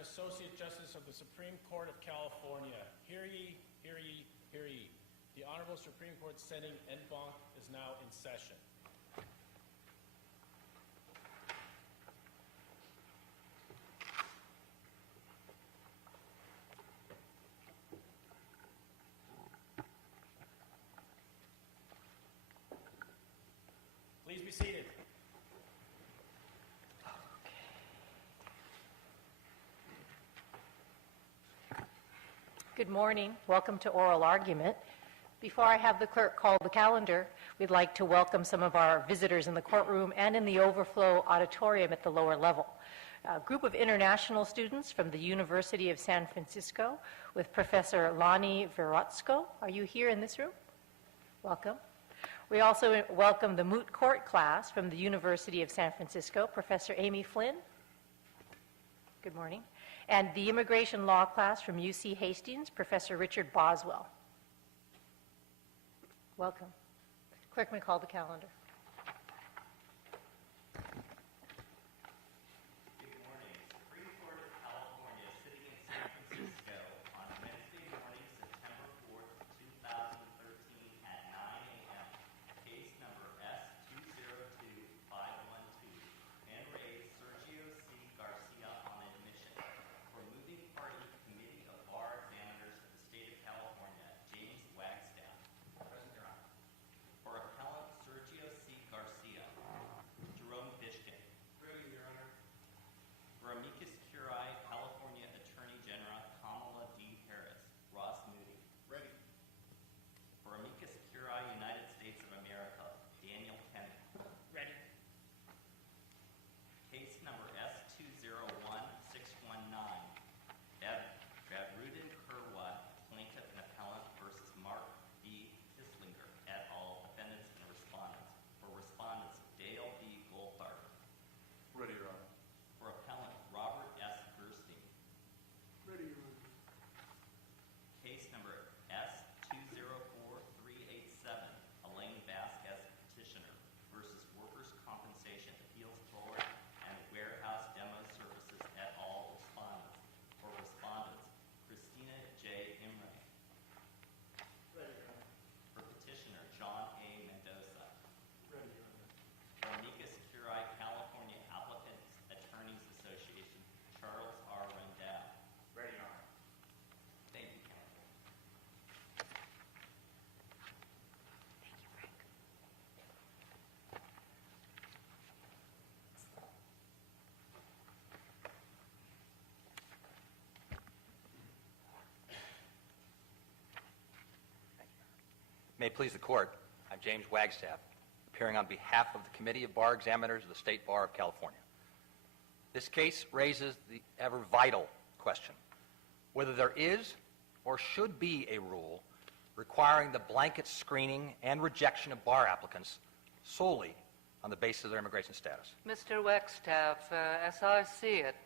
and Associate Justice of the Supreme Court of California. Hear ye, hear ye, hear ye. The Honorable Supreme Court sitting en banc is now in session. Please be seated. Good morning. Welcome to oral argument. Before I have the clerk call the calendar, we'd like to welcome some of our visitors in the courtroom and in the overflow auditorium at the lower level. A group of international students from the University of San Francisco with Professor Lani Verotsko. Are you here in this room? Welcome. We also welcome the Moot Court class from the University of San Francisco, Professor Amy Flynn. Good morning. And the Immigration Law class from UC Hastings, Professor Richard Boswell. Welcome. Clerk may call the calendar. Good morning. Supreme Court of California sitting in San Francisco on Wednesday morning, September 4th, 2013 at 9 a.m. Case number S-202512. And raised Sergio C. Garcia on admission. For moving party, Committee of Bar Examiners of the State of California, James Wagstaff. Present, Your Honor. For appellant, Sergio C. Garcia. Jerome Bishkin. Ready, Your Honor. For amicus curiae, California Attorney General Kamala D. Harris. Ross Moody. Ready. For amicus curiae, United States of America, Daniel Kennedy. Ready. Case number S-201619. Bavrudin Kurwat, plaintiff and appellant versus Mark B. Kislinger, et al., defendants and respondents. For respondents, Dale B. Goldthart. Ready, Your Honor. For appellant, Robert S. Gerstein. Ready, Your Honor. Case number S-204387, Elaine Vasquez, petitioner, versus Workers' Compensation Appeals Board and Warehouse Demo Services, et al., respondents. For respondents, Christina J. Imre. Ready, Your Honor. For petitioner, John A. Mendoza. Ready, Your Honor. For amicus curiae, California Applicants Attorneys Association, Charles R. Rendell. Ready, Your Honor. Thank you, counsel. May it please the Court, I'm James Wagstaff, appearing on behalf of the Committee of Bar Examiners of the State Bar of California. This case raises the ever vital question, whether there is or should be a rule requiring the blanket screening and rejection of bar applicants solely on the basis of their immigration status. Mr. Wagstaff, as I see it,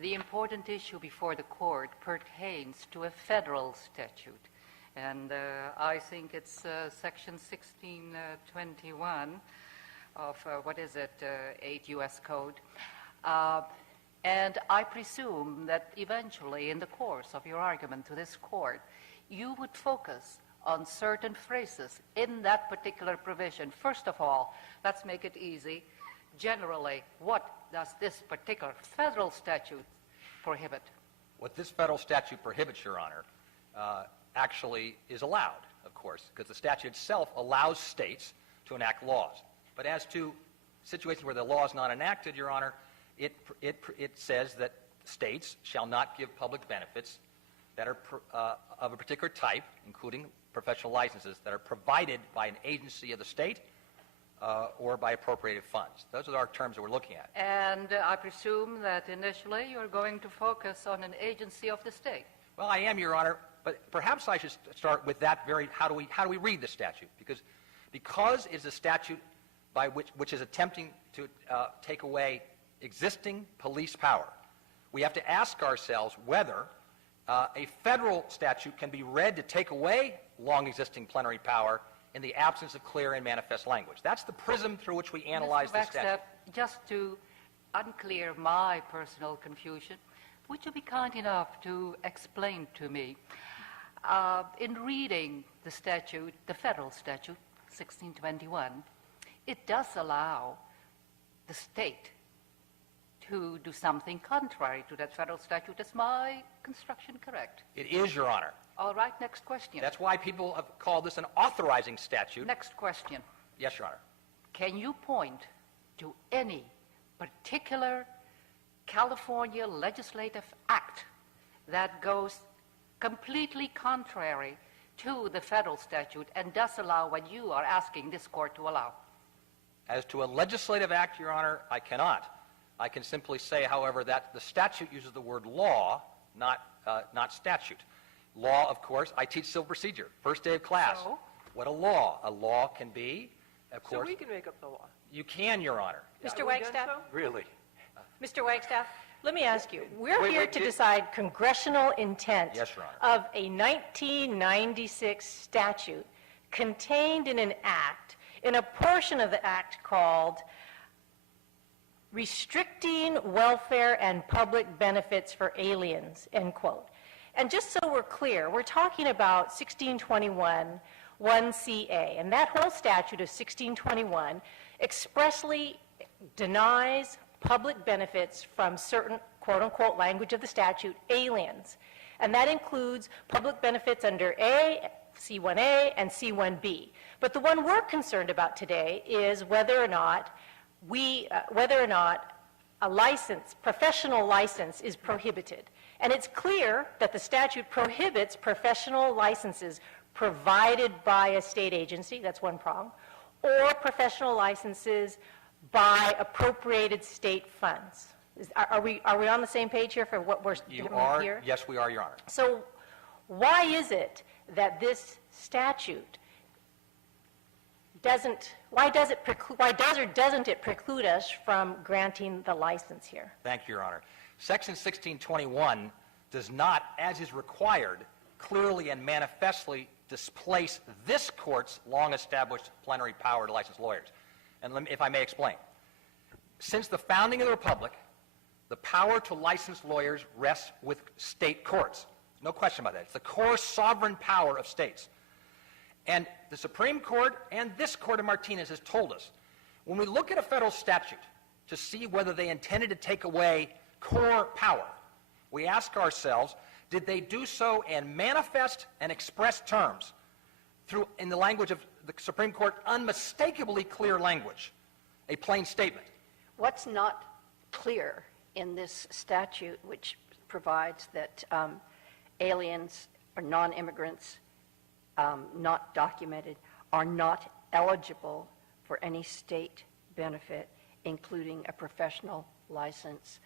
the important issue before the court pertains to a federal statute. And I think it's Section 1621 of, 8 U.S. Code. And I presume that eventually, in the course of your argument to this court, you would focus on certain phrases in that particular provision. First of all, let's make it easy. Generally, what does this particular federal statute prohibit? What this federal statute prohibits, Your Honor, actually is allowed, of course, because the statute itself allows states to enact laws. But as to situations where the law is not enacted, Your Honor, it says that states shall not give public benefits that are of a particular type, including professional licenses, that are provided by an agency of the state or by appropriated funds. Those are our terms that we're looking at. And I presume that initially you're going to focus on an agency of the state. Well, I am, Your Honor, but perhaps I should start with that very, how do we read the statute? Because it's a statute by which is attempting to take away existing police power. We have to ask ourselves whether a federal statute can be read to take away long-existing plenary power in the absence of clear and manifest language. That's the prism through which we analyze the statute. Just to unclear my personal confusion, would you be kind enough to explain to me, in reading the statute, the federal statute, 1621, it does allow the state to do something contrary to that federal statute. Is my construction correct? It is, Your Honor. All right, next question. That's why people have called this an authorizing statute. Next question. Yes, Your Honor. Can you point to any particular California legislative act that goes completely contrary to the federal statute and does allow what you are asking this court to allow? As to a legislative act, Your Honor, I cannot. I can simply say, however, that the statute uses the word law, not statute. Law, of course, I teach civil procedure, first day of class. So? What a law can be, of So course. we can make up the law. You can, Your Honor. Mr. Have we done Wagstaff? so? Really? Mr. Wagstaff, let me ask you, we're Wait, here wait, to did- decide congressional intent Yes, Your Honor. of a 1996 statute contained in an act, in a portion of the act called Restricting Welfare and Public Benefits for Aliens, end quote. And just so we're clear, we're talking about 1621 1CA, and that whole statute of 1621 expressly denies public benefits from certain, quote-unquote, language of the statute, aliens. And that includes public benefits under A, C1A, and C1B. But the one we're concerned about today is whether or not a license, professional license, is prohibited. And it's clear that the statute prohibits professional licenses provided by a state agency, that's one prong, or professional licenses by appropriated state funds. Are we on the same page here for what we're You doing are? here? Yes, we are, Your Honor. So why is it that this statute doesn't it preclude us from granting the license here? Thank you, Your Honor. Section 1621 does not, as is required, clearly and manifestly displace this court's long-established plenary power to license lawyers. And if I may explain. Since the founding of the Republic, the power to license lawyers rests with state courts. No question about that. It's the core sovereign power of states. And the Supreme Court and this court in Martinez has told us, when we look at a federal statute to see whether they intended to take away core power, we ask ourselves, did they do so in manifest and express terms through, in the language of the Supreme Court, unmistakably clear language, a plain statement? What's not clear in this statute, which provides that aliens or non-immigrants not documented are not eligible for any state benefit, including a professional license?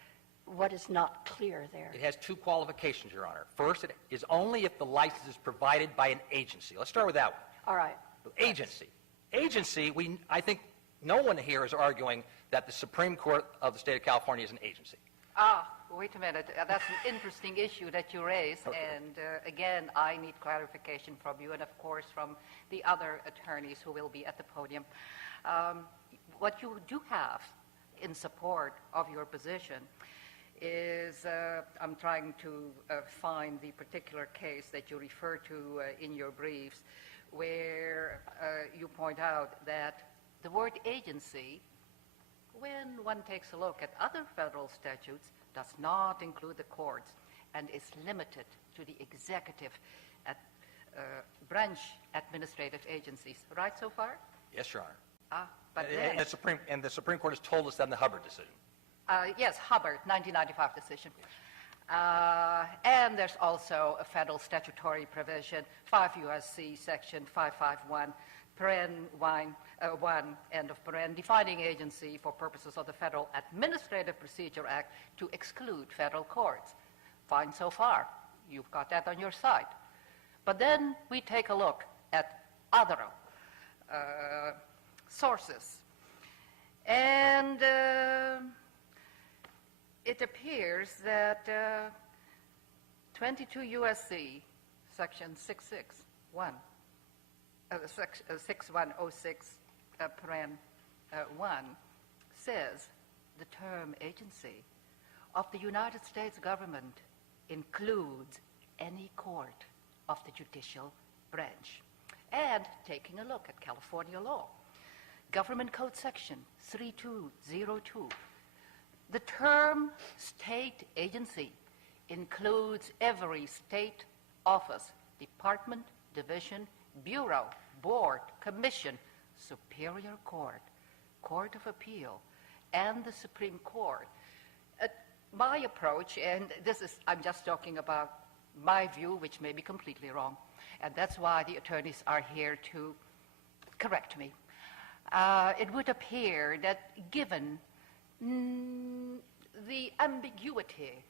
What is not clear there? It has two qualifications, Your Honor. First, it is only if the license is provided by an agency. Let's start with that one. All right. Agency. Agency, I think no one here is arguing that the Supreme Court of the state of California is an agency. Wait a minute. That's an interesting issue that you raise. Okay. And again, I need clarification from you and, of course, from the other attorneys who will be at the podium. What you do have in support of your position is, I'm trying to find the particular case that you refer to in your briefs, where you point out that the word agency, when one takes a look at other federal statutes, does not include the courts and is limited to the executive branch administrative agencies. Right so far? Yes, Your Honor. But And the Supreme Court has told us that in the Hubbard decision. yes, Hubbard, 1995 decision. And there's also a federal statutory provision, 5 U.S.C. Section 551, paren 1, end of paren, defining agency for purposes of the Federal Administrative Procedure Act to exclude federal courts. Fine so far. You've got that on your side. But then we take a look at other sources. And it appears that 22 U.S.C. Section 661, 6106, paren 1, says the term agency of the United States government includes any court of the judicial branch. And taking a look at California law, Government Code Section 3202, the term state agency includes every state office, department, division, bureau, board, commission, superior court, court of appeal, and the Supreme Court. My approach, and I'm just talking about my view, which may be completely wrong, and that's why the attorneys are here to correct me. It would appear that given the ambiguity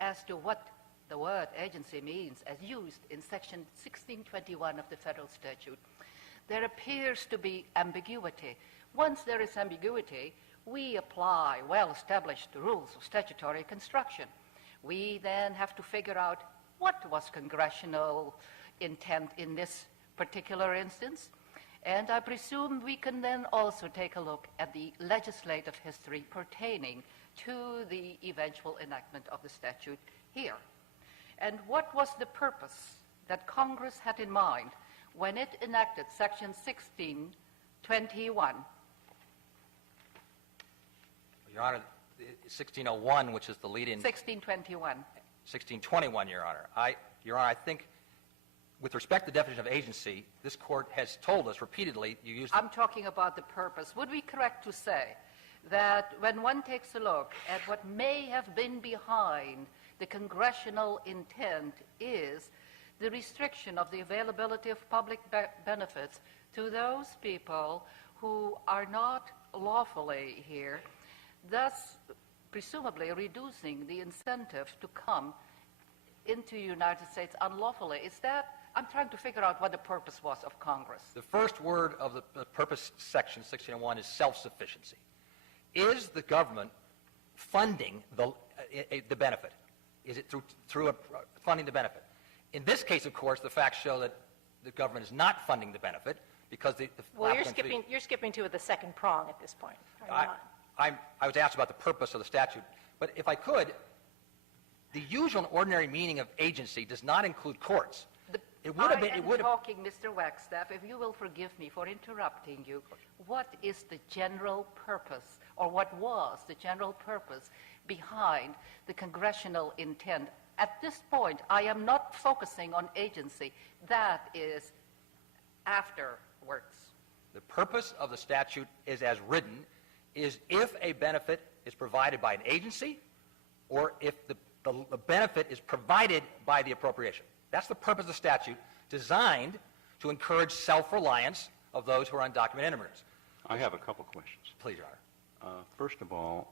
as to what the word agency means as used in Section 1621 of the federal statute, there appears to be ambiguity. Once there is ambiguity, we apply well-established rules of statutory construction. We then have to figure out what was congressional intent in this particular instance. And I presume we can then also take a look at the legislative history pertaining to the eventual enactment of the statute here. And what was the purpose that Congress had in mind when it enacted Section 1621? Your Honor, 1601, which is the lead-in... 1621. 1621, Your Honor. Your Honor, I think with respect to the definition of agency, this Court has told us repeatedly you use... I'm talking about the purpose. Would we be correct to say that when one takes a look at what may have been behind the congressional intent is the restriction of the availability of public benefits to those people who are not lawfully here, thus presumably reducing the incentive to come into the United States unlawfully? Is that, I'm trying to figure out what the purpose was of Congress. The first word of the purpose section 1601 is self-sufficiency. Is the government funding the benefit? Is it through funding the benefit? In this case, of course, the facts show that the government is not funding the benefit because the Well, you're skipping to the second prong at this point. Are you not? I was asked about the purpose of the statute, but if I could, the usual and ordinary meaning of agency does not include courts. It would have been. I am talking, Mr. Wagstaff, if you will forgive me for interrupting you. What is the general purpose, or what was the general purpose behind the congressional intent? At this point, I am not focusing on agency. That is afterwards. The purpose of the statute is as written, is if a benefit is provided by an agency or if the benefit is provided by the appropriation. That's the purpose of the statute, designed to encourage self-reliance of those who are undocumented immigrants. I have a couple questions. Please, Your Honor. First of all,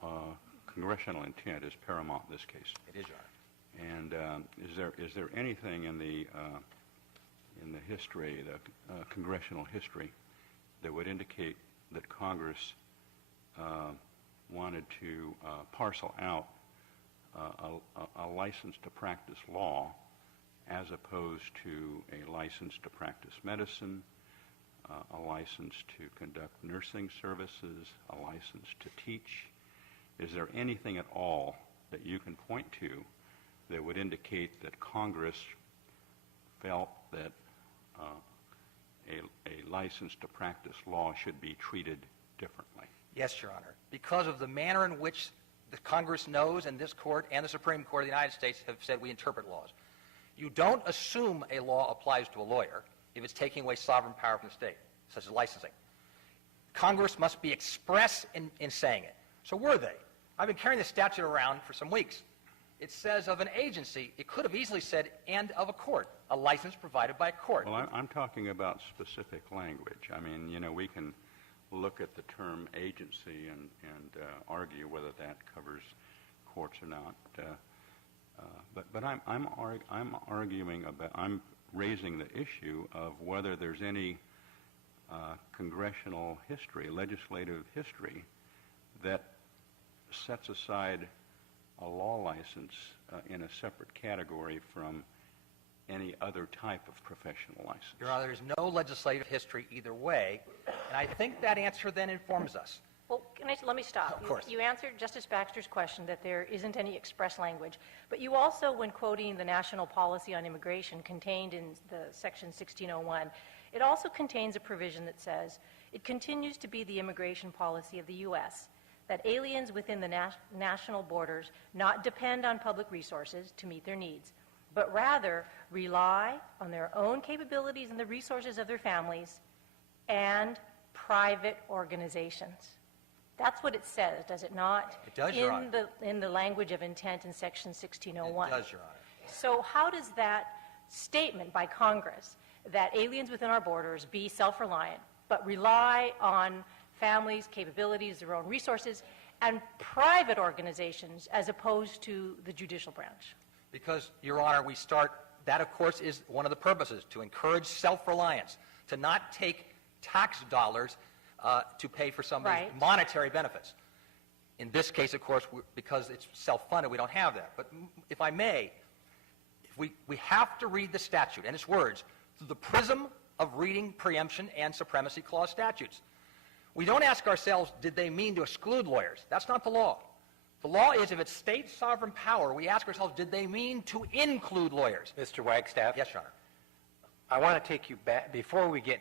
congressional intent is paramount in this case. It is, Your Honor. And is there anything in the history, the congressional history, that would indicate that Congress wanted to parcel out a license to practice law as opposed to a license to practice medicine, a license to conduct nursing services, a license to teach? Is there anything at all that you can point to that would indicate that Congress felt that a license to practice law should be treated differently? Yes, Your Honor. Because of the manner in which the Congress knows, and this Court and the Supreme Court of the United States have said we interpret laws. You don't assume a law applies to a lawyer if it's taking away sovereign power from the state, such as licensing. Congress must be express in saying it. So were they? I've been carrying this statute around for some weeks. It says of an agency, it could have easily said, and of a court, a license provided by a court. Well, I'm talking about specific language. I mean, you know, we can look at the term agency and argue whether that covers courts or not. But I'm arguing about, I'm raising the issue of whether there's any congressional history, legislative history, that sets aside a law license in a separate category from any other type of professional license. Your Honor, there's no legislative history either way, and I think that answer then informs us. Well, let me stop. Of course. You answered Justice Baxter's question that there isn't any express language, but you also, when quoting the National Policy on Immigration contained in the Section 1601, it also contains a provision that says, it continues to be the immigration policy of the U.S. that aliens within the national borders not depend on public resources to meet their needs, but rather rely on their own capabilities and the resources of their families and private organizations. That's what it says, does it not? It does, Your Honor. In the language of intent in Section 1601. It does, Your Honor. So how does that statement by Congress that aliens within our borders be self-reliant, but rely on families, capabilities, their own resources, and private organizations as opposed to the judicial branch? Because, Your Honor, that of course is one of the purposes, to encourage self-reliance, to not take tax dollars to pay for somebody's Right. monetary benefits. In this case, of course, because it's self-funded, we don't have that. But if I may, we have to read the statute and its words through the prism of reading preemption and Supremacy Clause statutes. We don't ask ourselves, did they mean to exclude lawyers? That's not the law. The law is, if it's state sovereign power, we ask ourselves, did they mean to include lawyers? Mr. Wagstaff? Yes, Your Honor. I want to take you back, before we get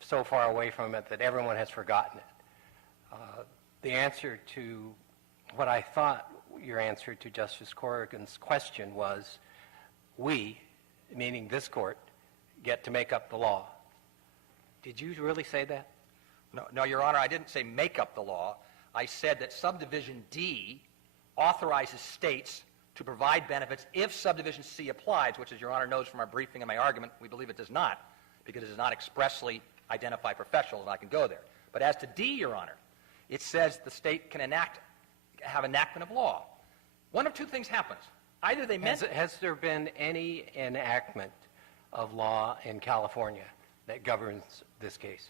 so far away from it that everyone has forgotten it. The answer to what I thought your answer to Justice Corrigan's question was, we, meaning this court, get to make up the law. Did you really say that? No, Your Honor, I didn't say make up the law. I said that Subdivision D authorizes states to provide benefits if Subdivision C applies, which, as Your Honor knows from our briefing and my argument, we believe it does not, because it does not expressly identify professionals, and I can go there. But as to D, Your Honor, it says the state can have enactment of law. One of two things happens. Either they meant... Has there been any enactment of law in California that governs this case?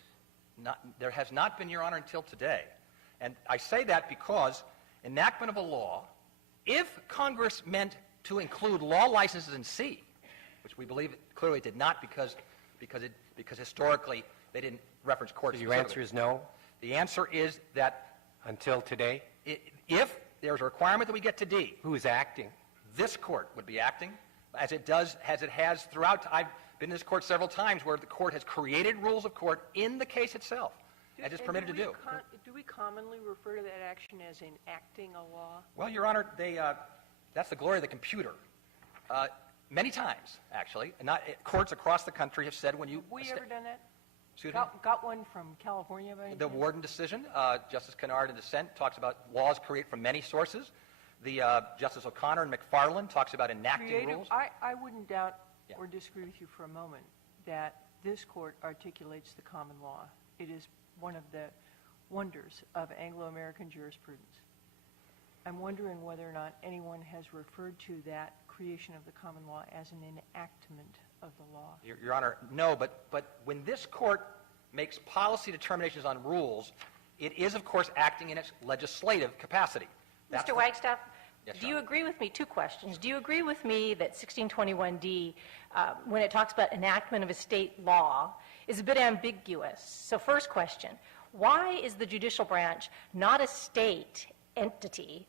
There has not been, Your Honor, until today. And I say that because enactment of a law, if Congress meant to include law licenses in C, which we believe it clearly did not because historically they didn't reference courts. So your answer is no? The answer is that... Until today? If there's a requirement that we get to D... Who is acting? This court would be acting, as it has throughout. I've been in this court several times where the court has created rules of court in the case itself, as it's permitted to do. Do we commonly refer to that action as enacting a law? Well, Your Honor, that's the glory of the computer. Many times, actually. Courts across the country have said when you... Have we ever done that? Excuse me? Got one from California by any The chance? Warden decision, Justice Kennard in dissent, talks about laws created from many sources. The Justice O'Connor in McFarland talks about enacting rules. I wouldn't doubt Yeah. or disagree with you for a moment that this court articulates the common law. It is one of the wonders of Anglo-American jurisprudence. I'm wondering whether or not anyone has referred to that creation of the common law as an enactment of the law. Your Honor, no, but when this court makes policy determinations on rules, it is, of course, acting in its legislative capacity. Mr. Wagstaff, Yes, do Your you Honor. agree with me? Two questions. Do you agree with me that 1621D, when it talks about enactment of a state law, is a bit ambiguous? So first question, why is the judicial branch not a state agency,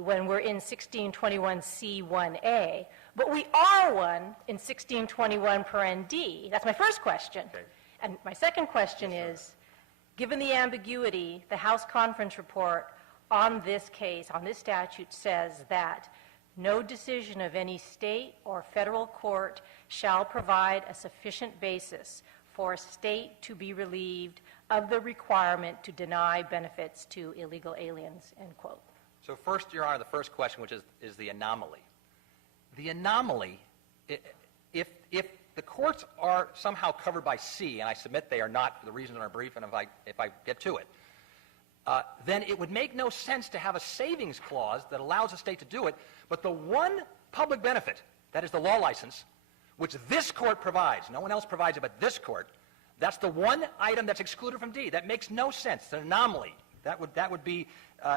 when we're in 1621C1A, but we are one in 1621(d)? That's my first question. Okay. And my second question is, given the ambiguity, the House Conference Report on this case, on this statute, says that no decision of any state or federal court shall provide a sufficient basis for a state to be relieved of the requirement to deny benefits to illegal aliens, end quote. So first, Your Honor, the first question, which is the anomaly. The anomaly, if the courts are somehow covered by C, and I submit they are not for the reason in our brief, and if I get to it, then it would make no sense to have a savings clause that allows a state to do it, but the one public benefit, that is the law license, which this court provides, no one else provides it but this court, that's the one item that's excluded from D. That makes no sense. It's an anomaly. That would be,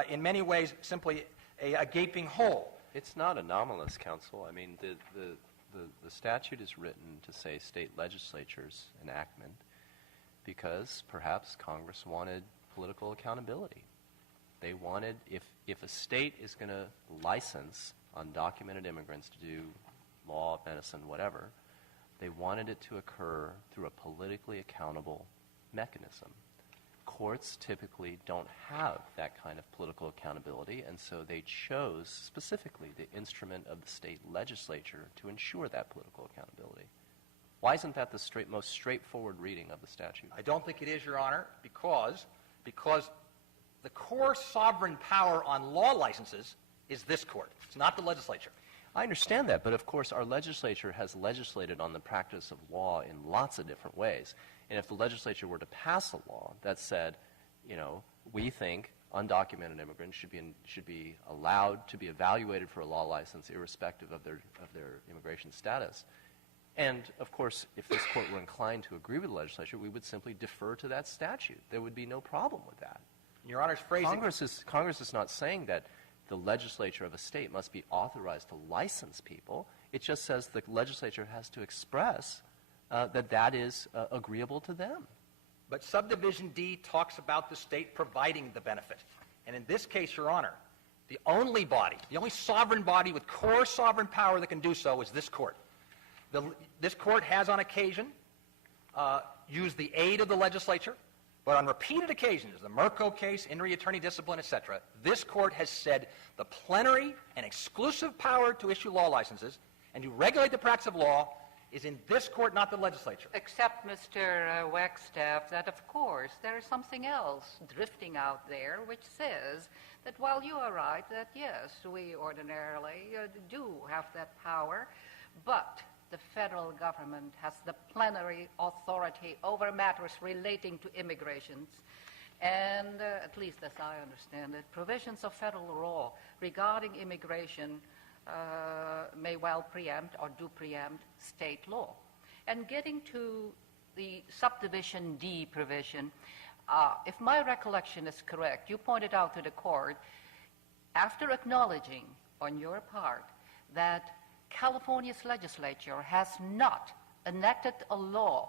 in many ways, simply a gaping hole. It's not anomalous, counsel. I mean, the statute is written to say state legislatures enactment because perhaps Congress wanted political accountability. They wanted, if a state is going to license undocumented immigrants to do law, medicine, whatever, they wanted it to occur through a politically accountable mechanism. Courts typically don't have that kind of political accountability, and so they chose specifically the instrument of the state legislature to ensure that political accountability. Why isn't that the most straightforward reading of the statute? I don't think it is, Your Honor, because the core sovereign power on law licenses is this court. It's not the legislature. I understand that, but of course our legislature has legislated on the practice of law in lots of different ways. And if the legislature were to pass a law that said, we think undocumented immigrants should be allowed to be evaluated for a law license irrespective of their immigration status. And of course, if this court were inclined to agree with the legislature, we would simply defer to that statute. There would be no problem with that. Your Honor's phrasing... Congress is not saying that the legislature of a state must be authorized to license people. It just says the legislature has to express that is agreeable to them. But subdivision D talks about the state providing the benefit. And in this case, Your Honor, the only sovereign body with core sovereign power that can do so is this court. This court has on occasion used the aid of the legislature, but on repeated occasions, the Merco case, In re Attorney Discipline, etc., this court has said the plenary and exclusive power to issue law licenses and to regulate the practice of law is in this court, not the legislature. Except, Mr. Wagstaff, that of course there is something else drifting out there which says that while you are right that yes, we ordinarily do have that power, but the federal government has the plenary authority over matters relating to immigrations. And at least as I understand it, provisions of federal law regarding immigration may well preempt or do preempt state law. And getting to the subdivision D provision, if my recollection is correct, you pointed out to the court, after acknowledging on your part that California's legislature has not enacted a law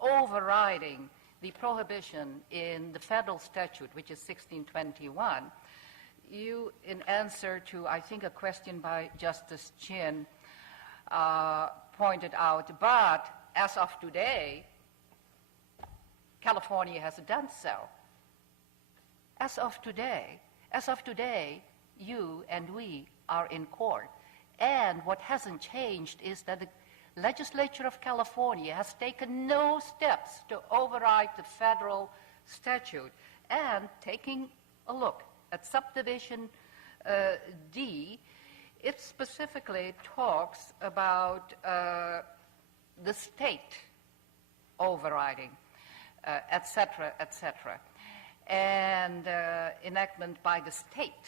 overriding the prohibition in the federal statute, which is 1621, you, in answer to, I think, a question by Justice Chin, pointed out, but as of today, California has done so. As of today, you and we are in court. And what hasn't changed is that the legislature of California has taken no steps to override the federal statute. And taking a look at subdivision D, it specifically talks about the state overriding, et cetera, and enactment by the state.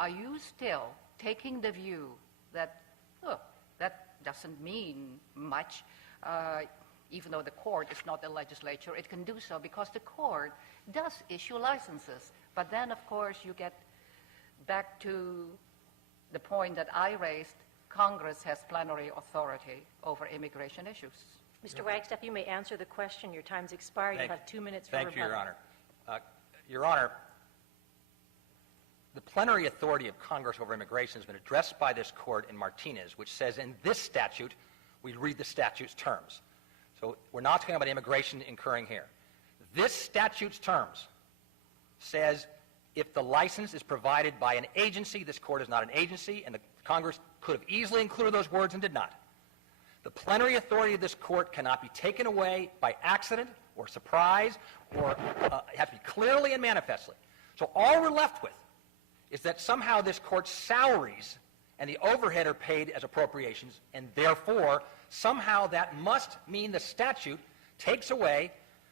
Are you still taking the view that, that doesn't mean much, even though the court is not the legislature, it can do so because the court does issue licenses. But then, of course, you get back to the point that I raised, Congress has plenary authority over immigration issues. Mr. Wagstaff, you may answer the question. Your time's expired. You have 2 minutes for rebuttal. Thank you, Your Honor. Your Honor, the plenary authority of Congress over immigration has been addressed by this court in Martinez, which says in this statute, we read the statute's terms. So we're not talking about immigration occurring here. This statute's terms says if the license is provided by an agency, this court is not an agency, and the Congress could have easily included those words and did not. The plenary authority of this court cannot be taken away by accident or surprise, or it has to be clearly and manifestly. So all we're left with is that somehow this court's salaries and the overhead are paid as appropriations, and therefore somehow that must mean the statute takes away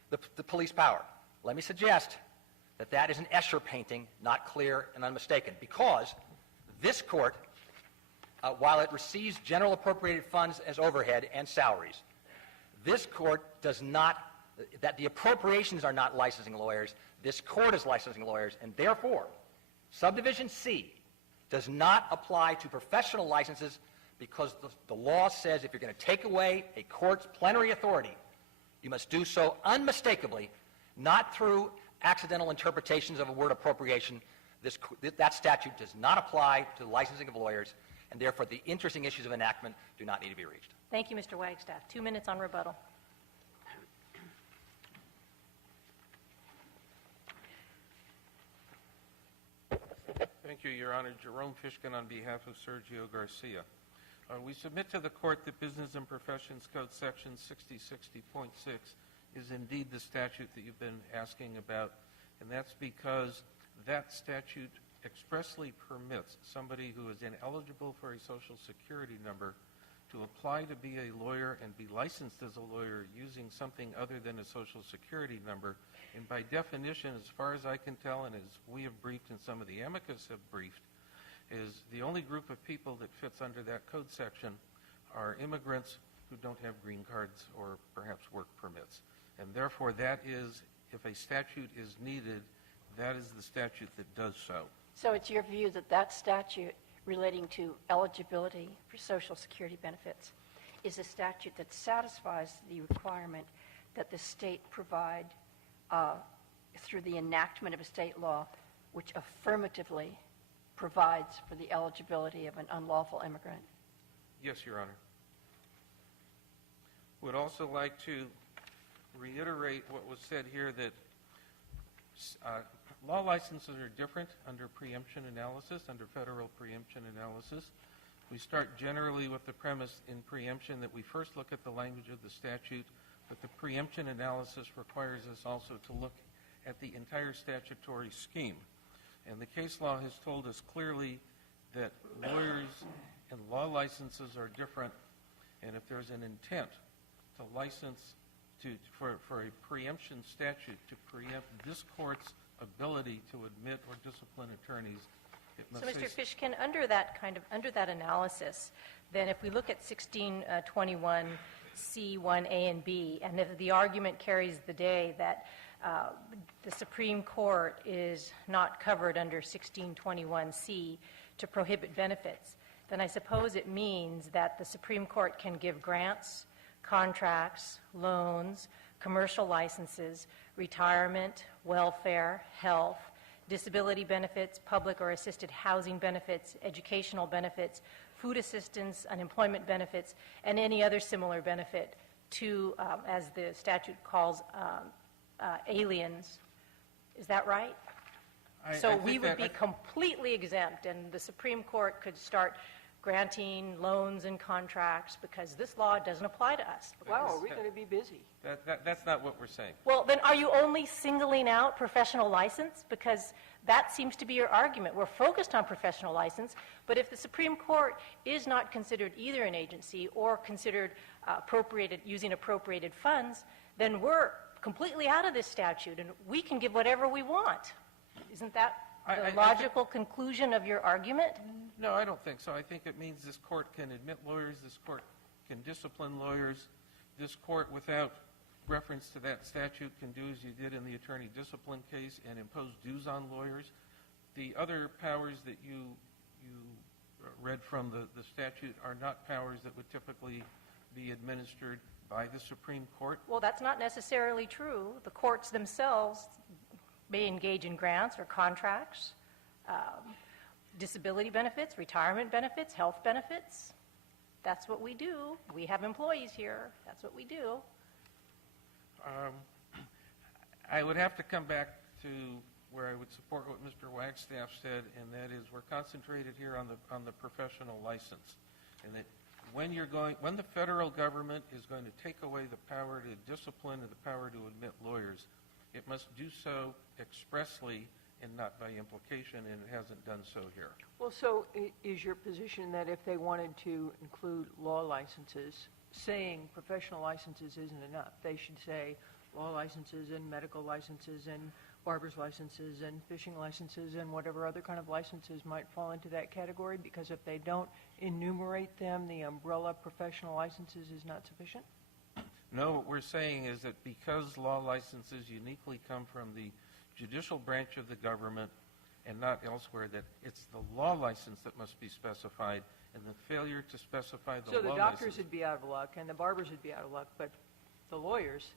the police power. Let me suggest that that is an Escher painting, not clear and unmistaken, because this court, while it receives general appropriated funds as overhead and salaries, this court does not, that the appropriations are not licensing lawyers, this court is licensing lawyers, and therefore subdivision C does not apply to professional licenses because the law says if you're going to take away a court's plenary authority, you must do so unmistakably, not through accidental interpretations of a word appropriation, that statute does not apply to the licensing of lawyers, and therefore the interesting issues of enactment do not need to be reached. Thank you, Mr. Wagstaff. 2 minutes on rebuttal. Thank you, Your Honor. Jerome Fishkin on behalf of Sergio Garcia. We submit to the court that Business and Professions Code Section 6060.6 is indeed the statute that you've been asking about, and that's because that statute expressly permits somebody who is ineligible for a Social Security number to apply to be a lawyer and be licensed as a lawyer using something other than a Social Security number. And by definition, as far as I can tell, and as we have briefed and some of the amicus have briefed, is the only group of people that fits under that code section are immigrants who don't have green cards or perhaps work permits. And therefore, that is, if a statute is needed, that is the statute that does so. So it's your view that that statute relating to eligibility for Social Security benefits is a statute that satisfies the requirement that the state provide through the enactment of a state law which affirmatively provides for the eligibility of an unlawful immigrant? Yes, Your Honor. Would also like to reiterate what was said here, that law licenses are different under preemption analysis, under federal preemption analysis. We start generally with the premise in preemption that we first look at the language of the statute, but the preemption analysis requires us also to look at the entire statutory scheme. And the case law has told us clearly that lawyers and law licenses are different, and if there's an intent to license for a preemption statute to preempt this court's ability to admit or discipline attorneys, it must So, Mr. Fishkin, under that analysis, then if we look at 1621C1A and B, and if the argument carries the day that the Supreme Court is not covered under 1621C to prohibit benefits, then I suppose it means that the Supreme Court can give grants, contracts, loans, commercial licenses, retirement, welfare, health, disability benefits, public or assisted housing benefits, educational benefits, food assistance, unemployment benefits, and any other similar benefit to, as the statute calls, aliens. Is that right? So we would be completely exempt, and the Supreme Court could start granting loans and contracts because this law doesn't apply to us. Wow, are we going to be busy? That's not what we're saying. Well, then are you only singling out professional license? Because that seems to be your argument. We're focused on professional license, but if the Supreme Court is not considered either an agency or considered using appropriated funds, then we're completely out of this statute, and we can give whatever we want. Isn't that the logical conclusion of your argument? No, I don't think so. I think it means this court can admit lawyers, this court can discipline lawyers, this court, without reference to that statute, can do as you did in the attorney discipline case and impose dues on lawyers. The other powers that you read from the statute are not powers that would typically be administered by the Supreme Court. Well, that's not necessarily true. The courts themselves may engage in grants or contracts, disability benefits, retirement benefits, health benefits. That's what we do. We have employees here. That's what we do. I would have to come back to where I would support what Mr. Wagstaff said, and that is we're concentrated here on the professional license, and that when the federal government is going to take away the power to discipline and the power to admit lawyers, it must do so expressly and not by implication, and it hasn't done so here. Well, so is your position that if they wanted to include law licenses, saying professional licenses isn't enough, they should say law licenses and medical licenses and barber's licenses and fishing licenses and whatever other kind of licenses might fall into that category? Because if they don't enumerate them, the umbrella professional licenses is not sufficient? No, what we're saying is that because law licenses uniquely come from the judicial branch of the government and not elsewhere, that it's the law license that must be specified, and the failure to specify the law license. So the doctors would be out of luck and the barbers would be out of luck, but the lawyers,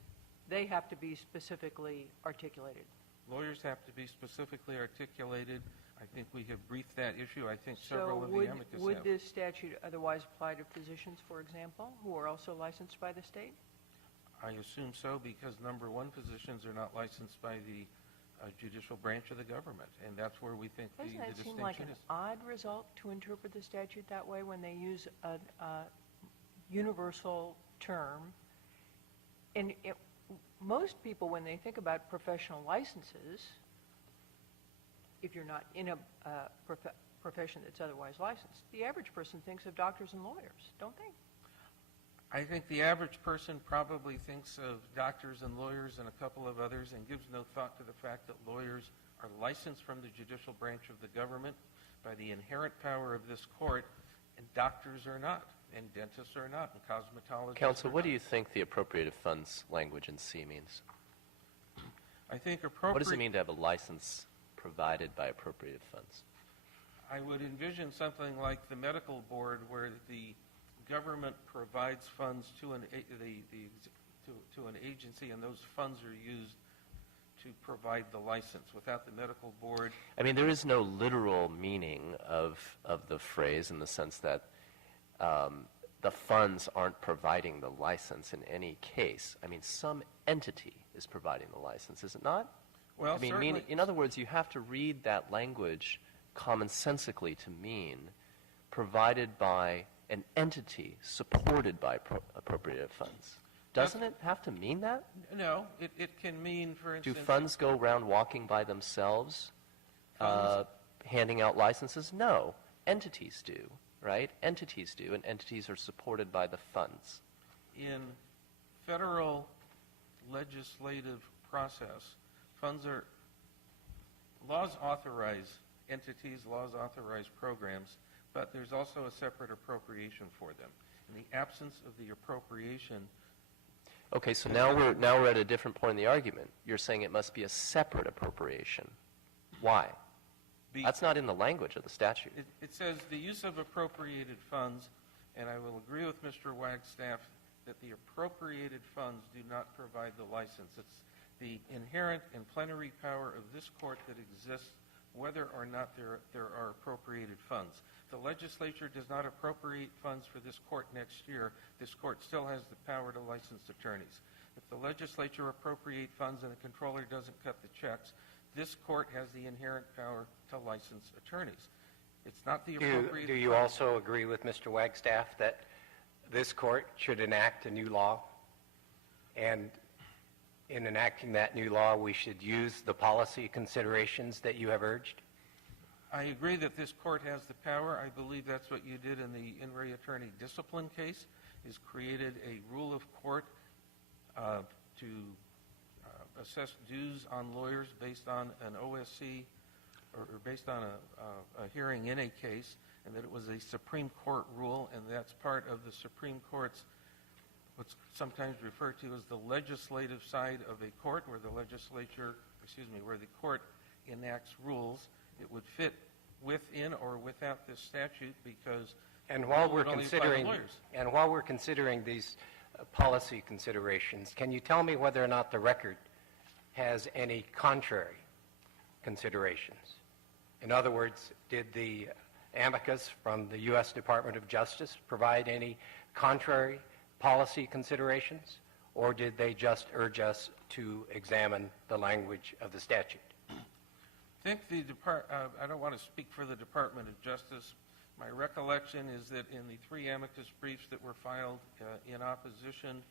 they have to be specifically articulated. Lawyers have to be specifically articulated. I think we have briefed that issue. I think several So of the amicus would have. this statute otherwise apply to physicians, for example, who are also licensed by the state? I assume so, because number one, physicians are not licensed by the judicial branch of the government, and that's where we think the Doesn't that seem distinction like an is. odd result to interpret the statute that way when they use a universal term? And most people, when they think about professional licenses, if you're not in a profession that's otherwise licensed, the average person thinks of doctors and lawyers, don't they? I think the average person probably thinks of doctors and lawyers and a couple of others and gives no thought to the fact that lawyers are licensed from the judicial branch of the government by the inherent power of this court, and doctors are not, and dentists are not, and cosmetologists Counsel, are what do not. you think the appropriated funds language in C means? I think appropriate... What does it mean to have a license provided by appropriated funds? I would envision something like the medical board, where the government provides funds to an agency, and those funds are used to provide the license. Without the medical board, I mean, there is no literal meaning of the phrase in the sense that the funds aren't providing the license in any case. I mean, some entity is providing the license, is it not? well, I mean, certainly, in other words, you have to read that language commonsensically to mean provided by an entity supported by appropriated funds. Doesn't it have to mean that? no, it can mean, for Do instance... funds go around walking by themselves, Funds- handing out licenses? No. Entities do, right? Entities do, and entities are supported by the funds. In federal legislative process, laws authorize entities, laws authorize programs, but there's also a separate appropriation for them. In the absence of the appropriation, Okay, so now we're at a different point in the argument. You're saying it must be a separate appropriation. Why? That's not in the language of the statute. it says the use of appropriated funds, and I will agree with Mr. Wagstaff that the appropriated funds do not provide the license. It's the inherent and plenary power of this court that exists whether or not there are appropriated funds. The legislature does not appropriate funds for this court next year. This court still has the power to license attorneys. If the legislature appropriate funds and the controller doesn't cut the checks, this court has the inherent power to license attorneys. It's not the appropriated Do you funds. also agree with Mr. Wagstaff that this court should enact a new law? And in enacting that new law, we should use the policy considerations that you have urged? I agree that this court has the power. I believe that's what you did in the in re attorney discipline case, is created a rule of court to assess dues on lawyers based on an OSC or based on a hearing in a case, and that it was a Supreme Court rule, and that's part of the Supreme Court's what's sometimes referred to as the legislative side of a court, where the where the court enacts rules. It would fit within or without this statute because And while it we're would only apply to considering, lawyers. these policy considerations, can you tell me whether or not the record has any contrary considerations? In other words, did the amicus from the U.S. Department of Justice provide any contrary policy considerations, or did they just urge us to examine the language of the statute? I think I don't want to speak for the Department of Justice. My recollection is that in the three amicus briefs that were filed in opposition,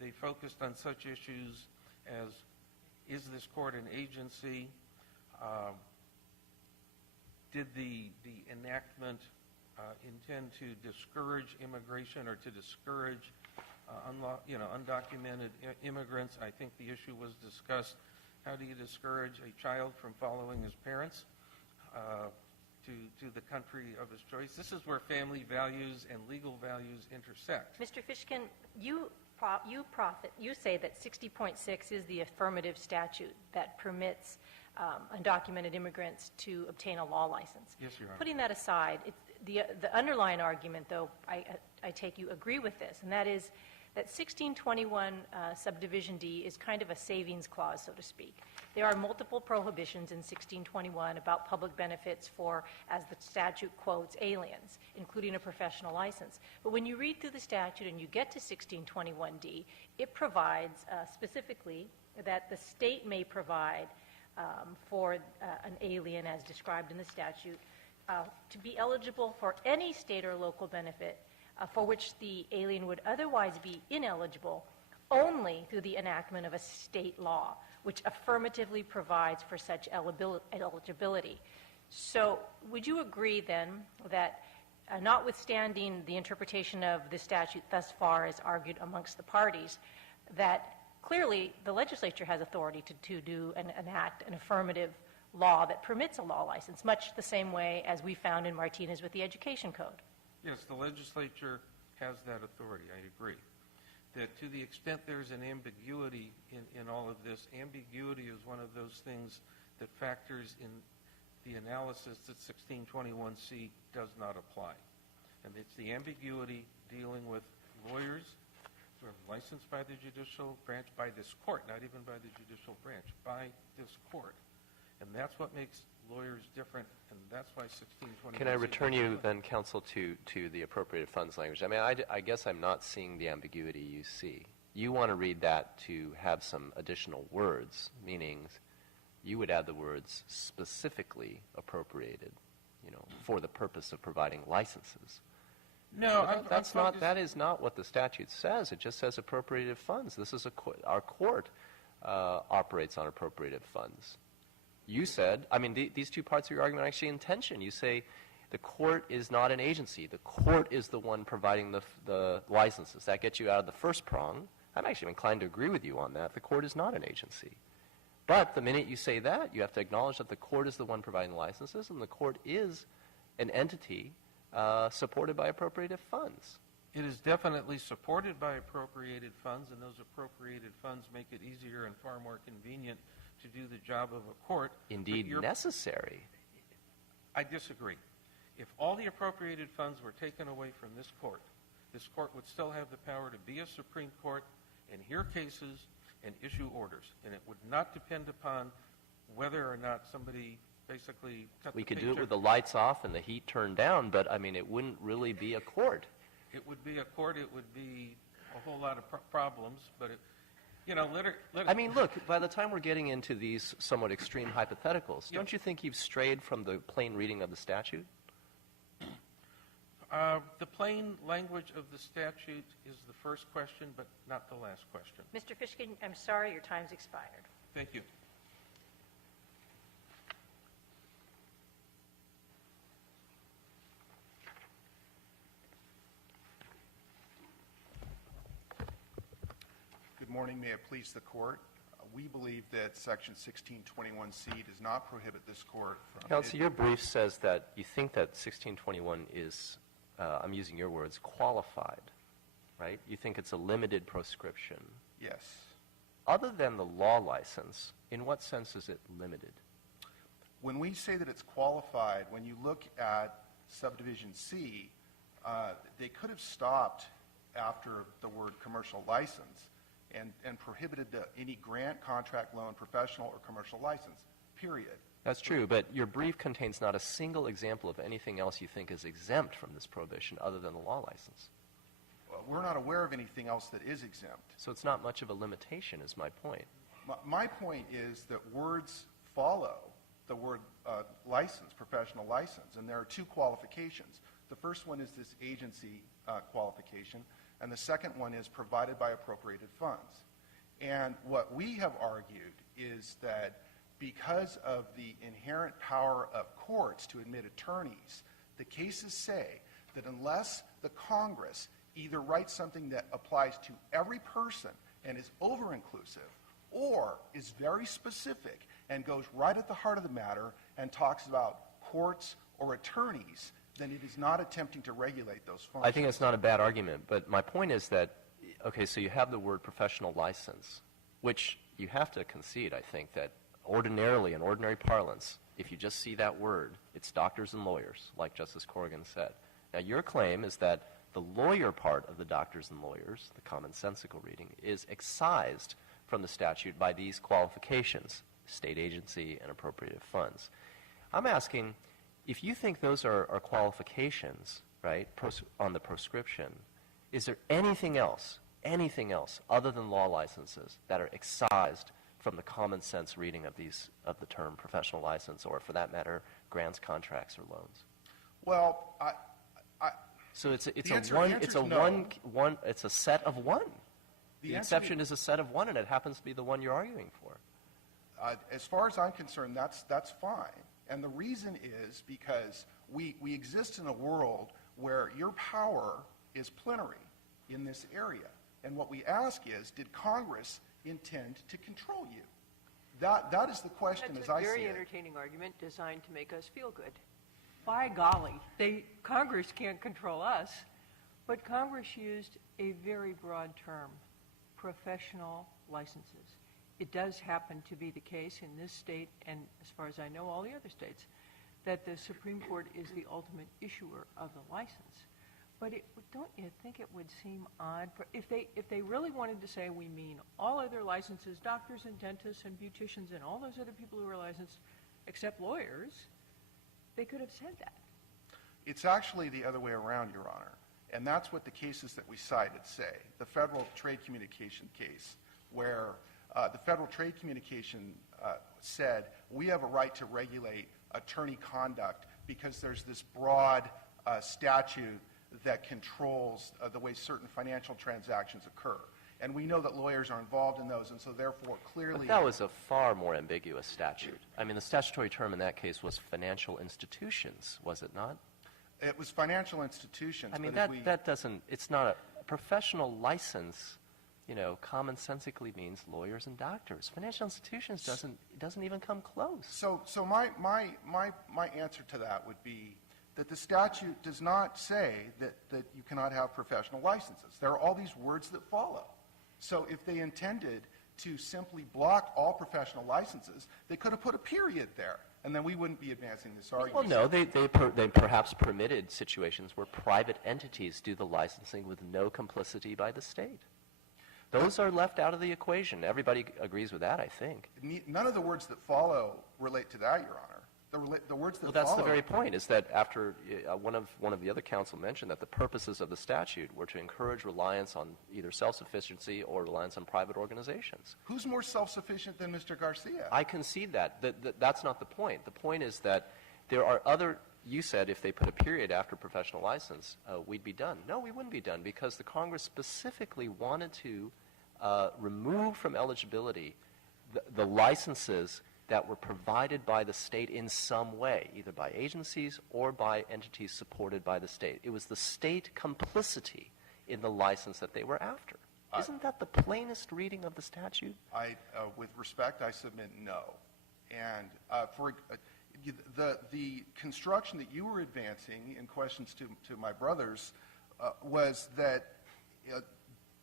they focused on such issues as, is this court an agency? Did the enactment intend to discourage immigration or to discourage undocumented immigrants? I think the issue was discussed. How do you discourage a child from following his parents to the country of his choice? This is where family values and legal values intersect. Mr. Fishkin, you say that 60.6 is the affirmative statute that permits undocumented immigrants to obtain a law license. Yes, Your Honor. Putting that aside, the underlying argument, though, I take you agree with this, and that is that 1621 subdivision D is kind of a savings clause, so to speak. There are multiple prohibitions in 1621 about public benefits for, as the statute quotes, aliens, including a professional license. But when you read through the statute and you get to 1621D, it provides specifically that the state may provide for an alien, as described in the statute, to be eligible for any state or local benefit for which the alien would otherwise be ineligible only through the enactment of a state law, which affirmatively provides for such eligibility. So would you agree then that notwithstanding the interpretation of the statute thus far as argued amongst the parties, that clearly the legislature has authority to do and enact an affirmative law that permits a law license, much the same way as we found in Martinez with the Education Code? Yes, the legislature has that authority, I agree. That to the extent there's an ambiguity in all of this, ambiguity is one of those things that factors in the analysis that 1621C does not apply. And it's the ambiguity dealing with lawyers who are licensed by the judicial branch, by this court, not even by the judicial branch, by this court. And that's what makes lawyers different, and that's why 1621C... Can I return you then, counsel, to the appropriated funds language? I mean, I guess I'm not seeing the ambiguity you see. You want to read that to have some additional words, meaning you would add the words specifically appropriated, for the purpose of providing licenses. No, that is not what the statute says. It just says appropriated funds. This is our court operates on appropriated funds. You said, I mean, these two parts of your argument are actually in tension. You say the court is not an agency. The court is the one providing the licenses. That gets you out of the first prong. I'm actually inclined to agree with you on that. The court is not an agency. But the minute you say that, you have to acknowledge that the court is the one providing the licenses, and the court is an entity supported by appropriated funds. It is definitely supported by appropriated funds, and those appropriated funds make it easier and far more convenient to do the job of a court. Indeed, necessary. I disagree. If all the appropriated funds were taken away from this court would still have the power to be a Supreme Court and hear cases and issue orders, and it would not depend upon whether or not somebody basically cut We the could do paycheck. it with the lights off and the heat turned down, but, I mean, it wouldn't really be a court. It would be a court. It would be a whole lot of problems, but I mean, look, by the time we're getting into these somewhat extreme hypotheticals, don't you think you've strayed from the plain reading of the statute? The plain language of the statute is the first question, but not the last question. Mr. Fishkin, I'm sorry, your time's expired. Thank you. Good morning. May it please the court. We believe that Section 1621C does not prohibit this court from... Counsel, your brief says that you think that 1621 is, I'm using your words, qualified, right? You think it's a limited proscription. Yes. Other than the law license, in what sense is it limited? When we say that it's qualified, when you look at Subdivision C, they could have stopped after the word commercial license and prohibited any grant, contract, loan, professional, or commercial license, period. That's true, but your brief contains not a single example of anything else you think is exempt from this prohibition other than the law license. We're not aware of anything else that is exempt. So it's not much of a limitation, is my point. My point is that words follow the word license, professional license, and there are two qualifications. The first one is this agency qualification, and the second one is provided by appropriated funds. And what we have argued is that because of the inherent power of courts to admit attorneys, the cases say that unless the Congress either writes something that applies to every person and is over-inclusive, or is very specific and goes right at the heart of the matter and talks about courts or attorneys, then it is not attempting to regulate those functions. I think it's not a bad argument, but my point is that, okay, so you have the word professional license, which you have to concede, I think, that ordinarily, in ordinary parlance, if you just see that word, it's doctors and lawyers, like Justice Corrigan said. Now, your claim is that The lawyer part of the doctors and lawyers, the commonsensical reading, is excised from the statute by these qualifications, state agency and appropriated funds. I'm asking, if you think those are qualifications, right, on the proscription, is there anything else other than law licenses that are excised from the common sense reading of the term professional license, or for that matter, grants, contracts, or loans? Well, So it's The a answer- one. the It's answer's a no. one. It's a set of one. The answer exception is a set of one, and it happens to be the one you're arguing for. As far as I'm concerned, that's fine. And the reason is because we exist in a world where your power is plenary in this area. And what we ask is, did Congress intend to control you? That is the question That's as a I see very it. entertaining argument designed to make us feel good. By golly, Congress can't control us, but Congress used a very broad term, professional licenses. It does happen to be the case in this state, and as far as I know, all the other states, that the Supreme Court is the ultimate issuer of the license. But don't you think it would seem odd if they really wanted to say we mean all other licenses, doctors and dentists and beauticians and all those other people who are licensed, except lawyers, they could have said that. It's actually the other way around, Your Honor. And that's what the cases that we cited say. The Federal Trade Communication case, where the Federal Trade Communication said we have a right to regulate attorney conduct because there's this broad statute that controls the way certain financial transactions occur. And we know that lawyers are involved in those, and so therefore clearly... But that was a far more ambiguous statute. I mean, the statutory term in that case was financial institutions, was it not? It was financial institutions. I mean, but if that doesn't, it's not a professional license, commonsensically means lawyers and doctors. Financial institutions doesn't even come close. So my answer to that would be that the statute does not say that you cannot have professional licenses. There are all these words that follow. So if they intended to simply block all professional licenses, they could have put a period there, and then we wouldn't be advancing this argument. Well, no, they perhaps permitted situations where private entities do the licensing with no complicity by the state. Those are left out of the equation. Everybody agrees with that, I think. None of the words that follow relate to that, Your Honor. The words that Well, that's follow... the very point, is that after one of the other counsel mentioned that the purposes of the statute were to encourage reliance on either self-sufficiency or reliance on private organizations. Who's more self-sufficient than Mr. Garcia? I concede that. That's not the point. The point is that there are other... You said if they put a period after professional license, we'd be done. No, we wouldn't be done, because the Congress specifically wanted to remove from eligibility the licenses that were provided by the state in some way, either by agencies or by entities supported by the state. It was the state complicity in the license that they were after. Isn't that the plainest reading of the statute? With respect, I submit no. And for the construction that you were advancing in questions to my brothers was that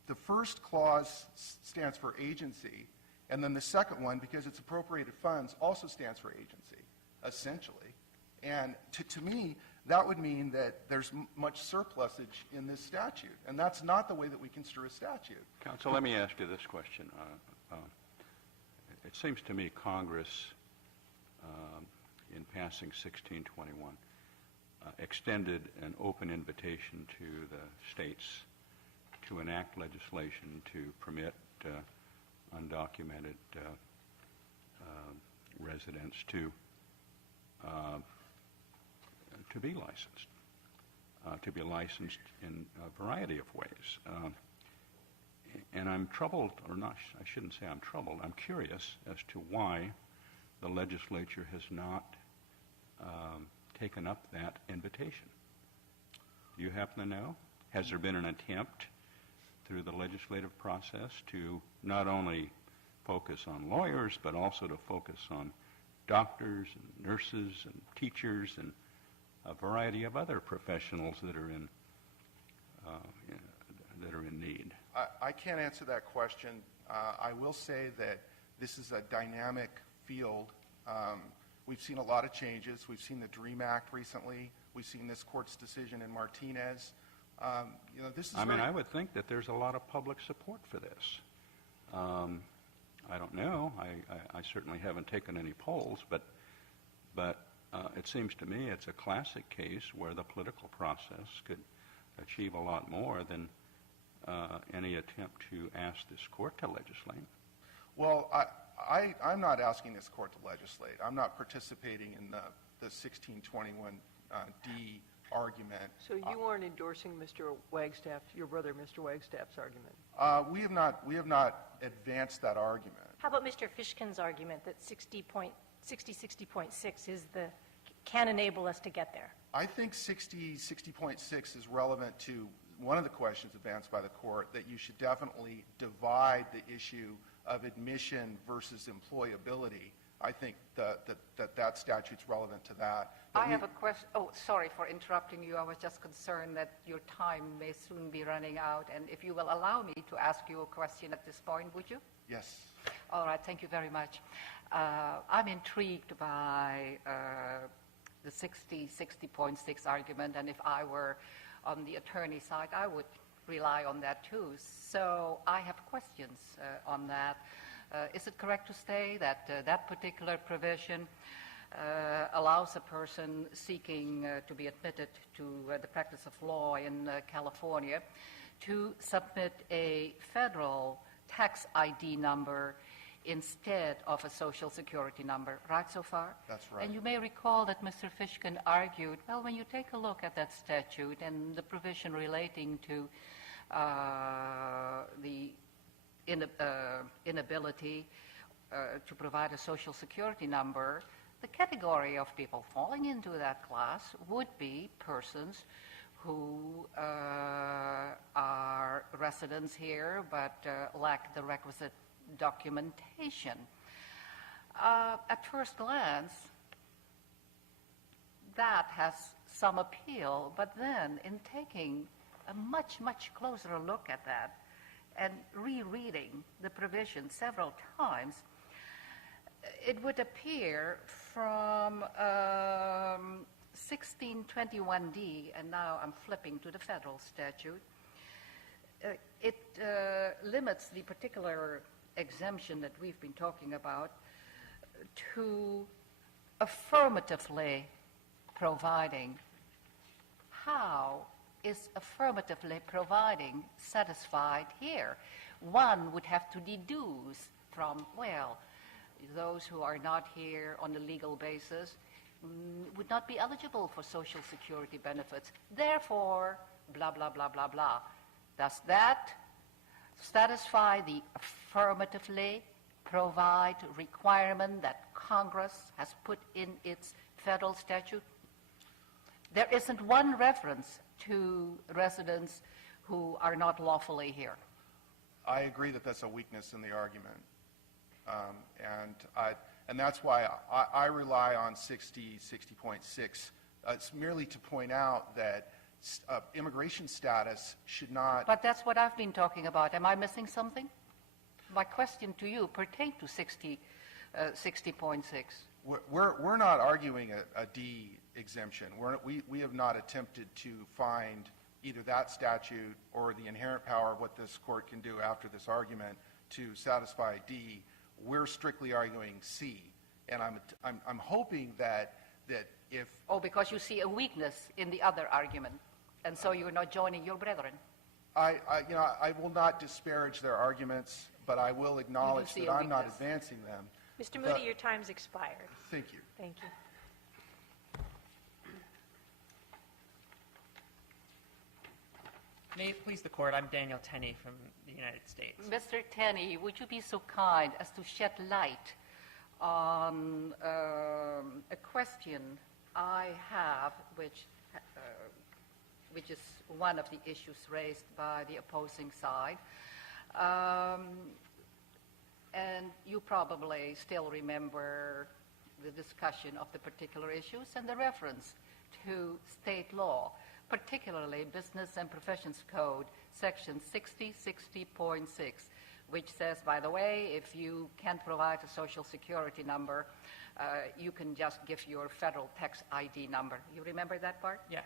the first clause stands for agency, and then the second one, because it's appropriated funds, also stands for agency, essentially. And to me, that would mean that there's much surplusage in this statute, and that's not the way that we construe a statute. Counsel, let me ask you this question. It seems to me Congress, in passing 1621, extended an open invitation to the states to enact legislation to permit undocumented residents to be licensed in a variety of ways. And I'm troubled, or not, I shouldn't say I'm troubled, I'm curious as to why the legislature has not taken up that invitation. Do you happen to know? Has there been an attempt through the legislative process to not only focus on lawyers, but also to focus on doctors and nurses and teachers and a variety of other professionals that are in need? I can't answer that question. I will say that this is a dynamic field. We've seen a lot of changes. We've seen the DREAM Act recently. We've seen this court's decision in Martinez. This is I mean, very- I would think that there's a lot of public support for this. I don't know. I certainly haven't taken any polls, but it seems to me it's a classic case where the political process could achieve a lot more than any attempt to ask this court to legislate. Well, I'm not asking this court to legislate. I'm not participating in the 1621D argument. So you aren't endorsing Mr. Wagstaff, your brother, Mr. Wagstaff's argument? We have not advanced that argument. How about Mr. Fishkin's argument that 60.6 can enable us to get there? I think 60.6 is relevant to one of the questions advanced by the court, that you should definitely divide the issue of admission versus employability. I think that statute's relevant to that. I have a question. Oh, sorry for interrupting you. I was just concerned that your time may soon be running out. And if you will allow me to ask you a question at this point, would you? Yes. All right. Thank you very much. I'm intrigued by the 60.6 argument. And if I were on the attorney side, I would rely on that too. So I have questions on that. Is it correct to say that that particular provision allows a person seeking to be admitted to the practice of law in California to submit a federal tax ID number instead of a social security number, right so far? That's right. And you may recall that Mr. Fishkin argued, well, when you take a look at that statute and the provision relating to the inability to provide a social security number, the category of people falling into that class would be persons who are residents here but lack the requisite documentation. At first glance, that has some appeal, but then in taking a much, much closer look at that and rereading the provision several times, it would appear from 1621D, and now I'm flipping to the federal statute, it limits the particular exemption that we've been talking about to affirmatively providing. How is affirmatively providing satisfied here? One would have to deduce from, well, those who are not here on a legal basis would not be eligible for Social Security benefits. Therefore, blah, blah, blah, blah, blah. Does that satisfy the affirmatively provide requirement that Congress has put in its federal statute? There isn't one reference to residents who are not lawfully here. I agree that that's a weakness in the argument. And that's why I rely on 60.6. It's merely to point out that immigration status should not... But that's what I've been talking about. Am I missing something? My question to you pertained to 60.6. We're not arguing a D exemption. We have not attempted to find either that statute or the inherent power of what this court can do after this argument to satisfy D. We're strictly arguing C. And I'm hoping that if... Oh, because you see a weakness in the other argument, and so you're not joining your brethren. I will not disparage their arguments, but I will acknowledge that I'm not advancing them. Mr. Moody, your time's expired. Thank you. Thank you. May it please the Court, I'm Daniel Tenney from the United States. Mr. Tenney, would you be so kind as to shed light on a question I have, which is one of the issues raised by the opposing side? And you probably still remember the discussion of the particular issues and the reference to state law, particularly Business and Professions Code, section 60.6, which says, by the way, if you can't provide a social security number, you can just give your federal tax ID number. You remember that part? Yes.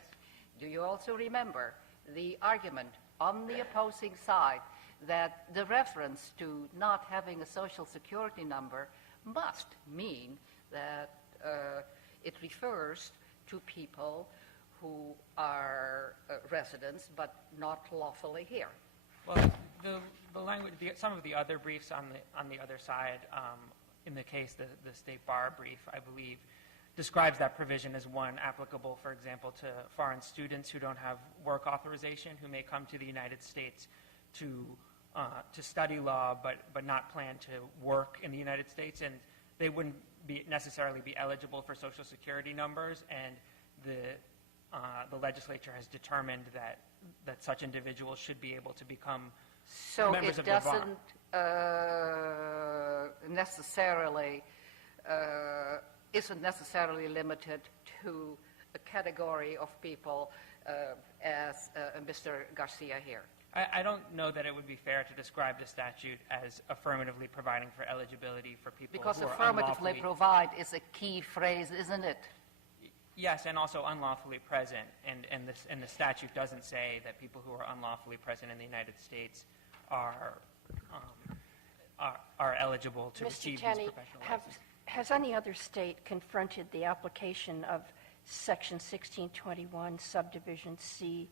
Do you also remember the argument on the opposing side that the reference to not having a social security number must mean that it refers to people who are residents but not lawfully here. Well, the language, some of the other briefs on the other side, in the case the State Bar brief, I believe, describes that provision as one applicable, for example, to foreign students who don't have work authorization, who may come to the United States to study law but not plan to work in the United States, and they wouldn't necessarily be eligible for Social Security numbers, and the legislature has determined that such individuals should be able to become members of the bar. So it isn't necessarily limited to a category of people as Mr. Garcia here. I don't know that it would be fair to describe the statute as affirmatively providing for eligibility for people Because who are affirmatively unlawfully... provide is a key phrase, isn't it? Yes, and also unlawfully present, and the statute doesn't say that people who are unlawfully present in the United States are eligible to receive these professional licenses. Has any other state confronted the application of Section 1621, Subdivision C,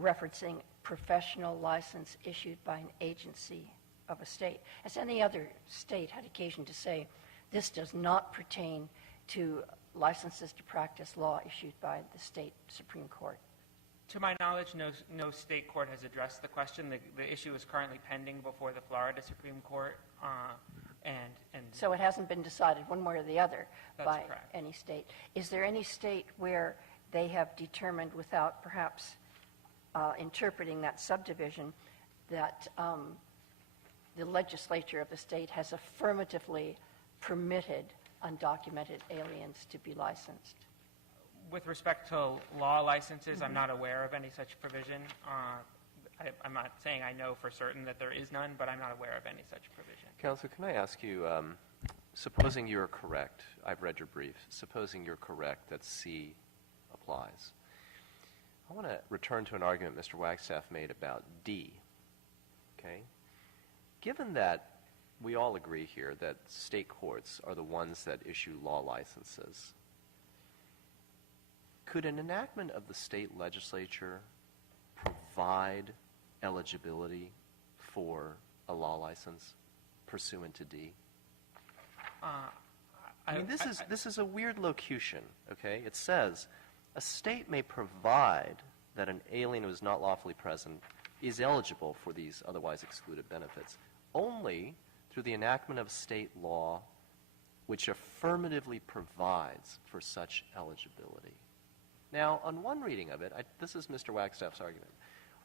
referencing professional license issued by an agency of a state? Has any other state had occasion to say, this does not pertain to licenses to practice law issued by the state Supreme Court? To my knowledge, no state court has addressed the question. The issue is currently pending before the Florida Supreme Court, and So it hasn't been decided one way or the other That's by correct. any state. Is there any state where they have determined, without perhaps interpreting that subdivision, that the legislature of the state has affirmatively permitted undocumented aliens to be licensed? with respect to law licenses, I'm not aware of any such provision. I'm not saying I know for certain that there is none, but I'm not aware of any such provision. Counsel, can I ask you, supposing you're correct, I've read your brief, supposing you're correct that C applies, I want to return to an argument Mr. Wagstaff made about D, okay? Given that we all agree here that state courts are the ones that issue law licenses, could an enactment of the state legislature provide eligibility for a law license pursuant to D? I mean, this is a weird locution, okay? It says, a state may provide that an alien who is not lawfully present is eligible for these otherwise excluded benefits only through the enactment of state law which affirmatively provides for such eligibility. Now, on one reading of it, this is Mr. Wagstaff's argument,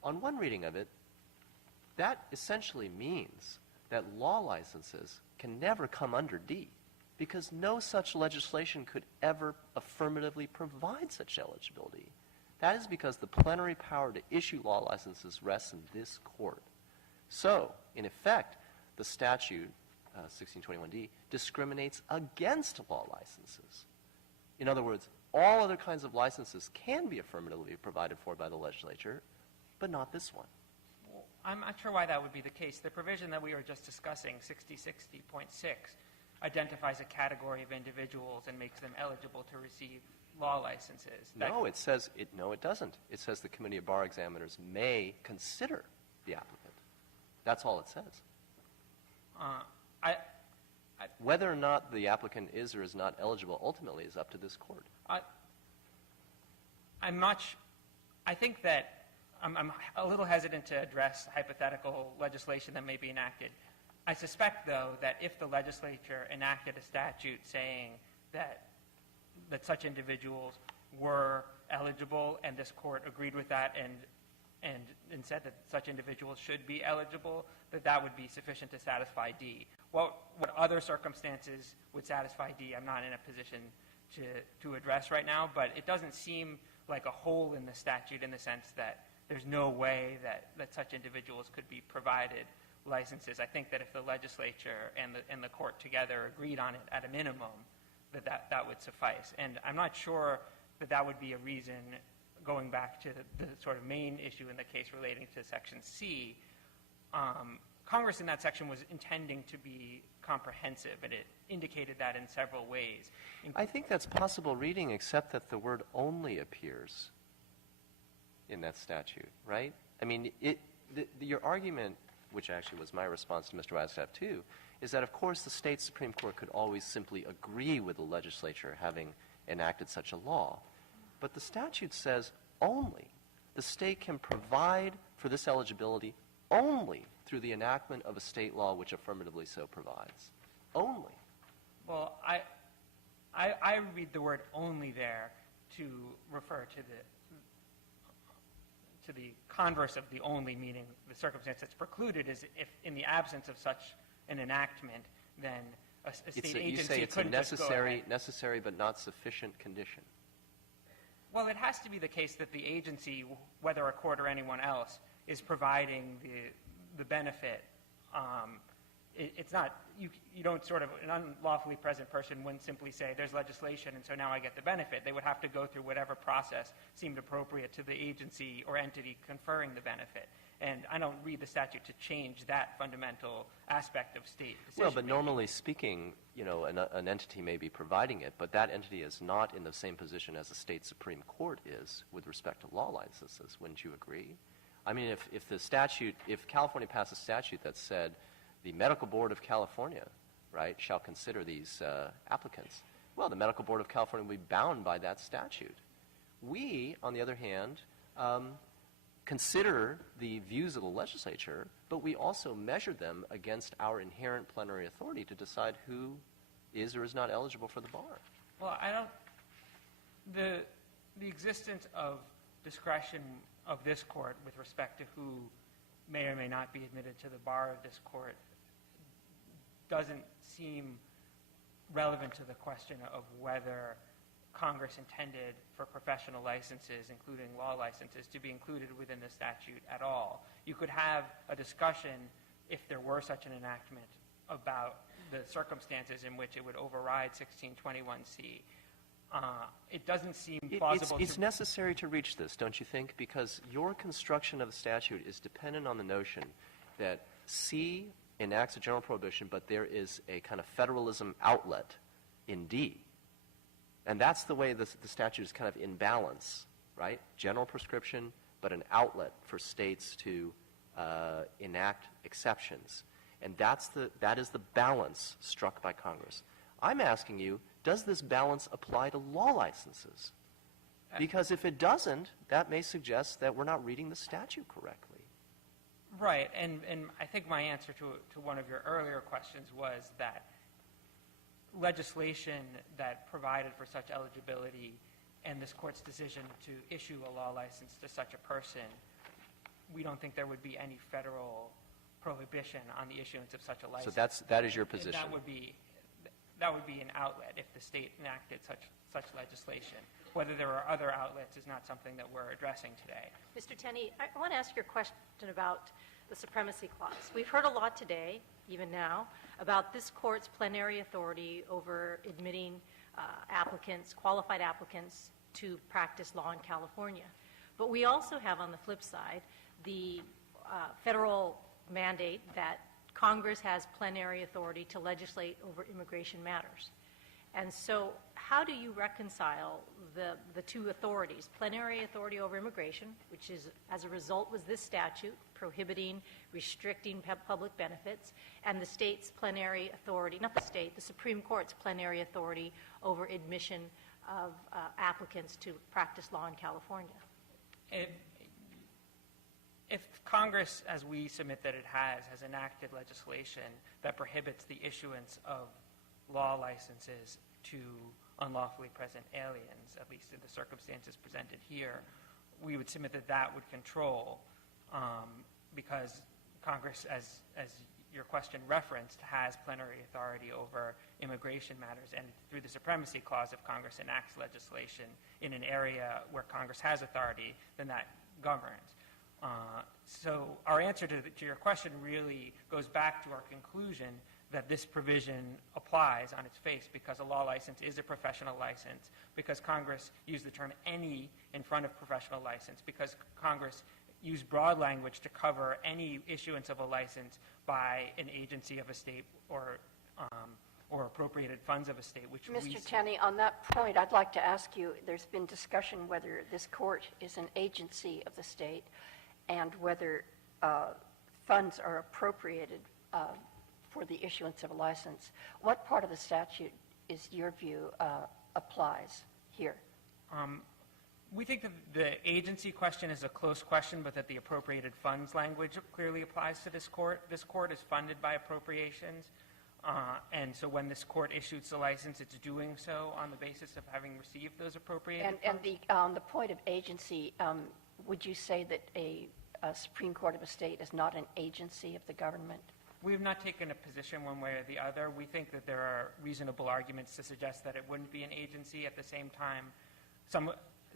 on one reading of it, that essentially means that law licenses can never come under D, because no such legislation could ever affirmatively provide such eligibility. That is because the plenary power to issue law licenses rests in this court. So, in effect, the statute, 1621D, discriminates against law licenses. In other words, all other kinds of licenses can be affirmatively provided for by the legislature, but not this one. Well, I'm not sure why that would be the case. The provision that we were just discussing, 6060.6, identifies a category of individuals and makes them eligible to receive law licenses. No, it says, no, it doesn't. It says the Committee of Bar Examiners may consider the applicant. That's all it says. Whether or not the applicant is or is not eligible ultimately is up to this court. I think that I'm a little hesitant to address hypothetical legislation that may be enacted. I suspect, though, that if the legislature enacted a statute saying that such individuals were eligible and this court agreed with that and said that such individuals should be eligible, that would be sufficient to satisfy D. What other circumstances would satisfy D, I'm not in a position to address right now, but it doesn't seem like a hole in the statute in the sense that there's no way that such individuals could be provided licenses. I think that if the legislature and the court together agreed on it at a minimum, that would suffice. And I'm not sure that would be a reason going back to the sort of main issue in the case relating to Section C, Congress in that section was intending to be comprehensive, and it indicated that in several ways. I think that's possible reading, except that the word only appears in that statute, right? I mean, your argument, which actually was my response to Mr. Wagstaff too, is that of course the state Supreme Court could always simply agree with the legislature having enacted such a law. But the statute says only. The state can provide for this eligibility only through the enactment of a state law which affirmatively so provides. Only. Well, I read the word only there to refer to the converse of the only, meaning the circumstance that's precluded is if in the absence of such an enactment, then a state agency you say it's a couldn't just go ahead. necessary but not sufficient condition. Well, it has to be the case that the agency, whether a court or anyone else, is providing the benefit. It's not, you don't sort of, an unlawfully present person wouldn't simply say, there's legislation and so now I get the benefit. They would have to go through whatever process seemed appropriate to the agency or entity conferring the benefit. And I don't read the statute to change that fundamental aspect of state decision-making. Well, but normally speaking, you know, an entity may be providing it, but that entity is not in the same position as the state Supreme Court is with respect to law licenses. Wouldn't you agree? I mean, if California passed a statute that said the Medical Board of California, right, shall consider these applicants, well, the Medical Board of California would be bound by that statute. We, on the other hand, consider the views of the legislature, but we also measure them against our inherent plenary authority to decide who is or is not eligible for the bar. Well, the existence of discretion of this court with respect to who may or may not be admitted to the bar of this court doesn't seem relevant to the question of whether Congress intended for professional licenses, including law licenses, to be included within the statute at all. You could have a discussion, if there were such an enactment, about the circumstances in which it would override 1621C. It doesn't seem plausible. It's necessary to reach this, don't you think? Because your construction of the statute is dependent on the notion that C enacts a general prohibition, but there is a kind of federalism outlet in D. And that's the way the statute is kind of in balance, right? General prescription, but an outlet for states to enact exceptions. And that is the balance struck by Congress. I'm asking you, does this balance apply to law licenses? Because if it doesn't, that may suggest that we're not reading the statute correctly. Right, and I think my answer to one of your earlier questions was that legislation that provided for such eligibility and this court's decision to issue a law license to such a person, we don't think there would be any federal prohibition on the issuance of such a license. So that is your position. That would be an outlet if the state enacted such legislation. Whether there are other outlets is not something that we're addressing today. Mr. Tenney, I want to ask you a question about the Supremacy Clause. We've heard a lot today, even now, about this court's plenary authority over admitting applicants, qualified applicants, to practice law in California. But we also have on the flip side the federal mandate that Congress has plenary authority to legislate over immigration matters. And so how do you reconcile the two authorities, plenary authority over immigration, which is, as a result, was this statute prohibiting, restricting public benefits, and the state's plenary authority, not the state, the Supreme Court's plenary authority over admission of applicants to practice law in California? If Congress, as we submit that it has enacted legislation that prohibits the issuance of law licenses to unlawfully present aliens, at least in the circumstances presented here, we would submit that that would control, because Congress, as your question referenced, has plenary authority over immigration matters, and through the Supremacy Clause, if Congress enacts legislation in an area where Congress has authority, then that governs. So our answer to your question really goes back to our conclusion that this provision applies on its face because a law license is a professional license, because Congress used the term any in front of professional license, because Congress used broad language to cover any issuance of a license by an agency of a state or appropriated funds of a state, which Mr. Tenney, on that point, I'd like to ask you, there's been discussion whether this court is an agency of the state and whether funds are appropriated for the issuance of a license. What part of the statute, is your view, applies here? We think that the agency question is a close question, but that the appropriated funds language clearly applies to this court. This court is funded by appropriations, and so when this court issues the license, it's doing so on the basis of having received those appropriated funds. And the point of agency, would you say that a Supreme Court of a state is not an agency of the government? We have not taken a position one way or the other. We think that there are reasonable arguments to suggest that it wouldn't be an agency. At the same time,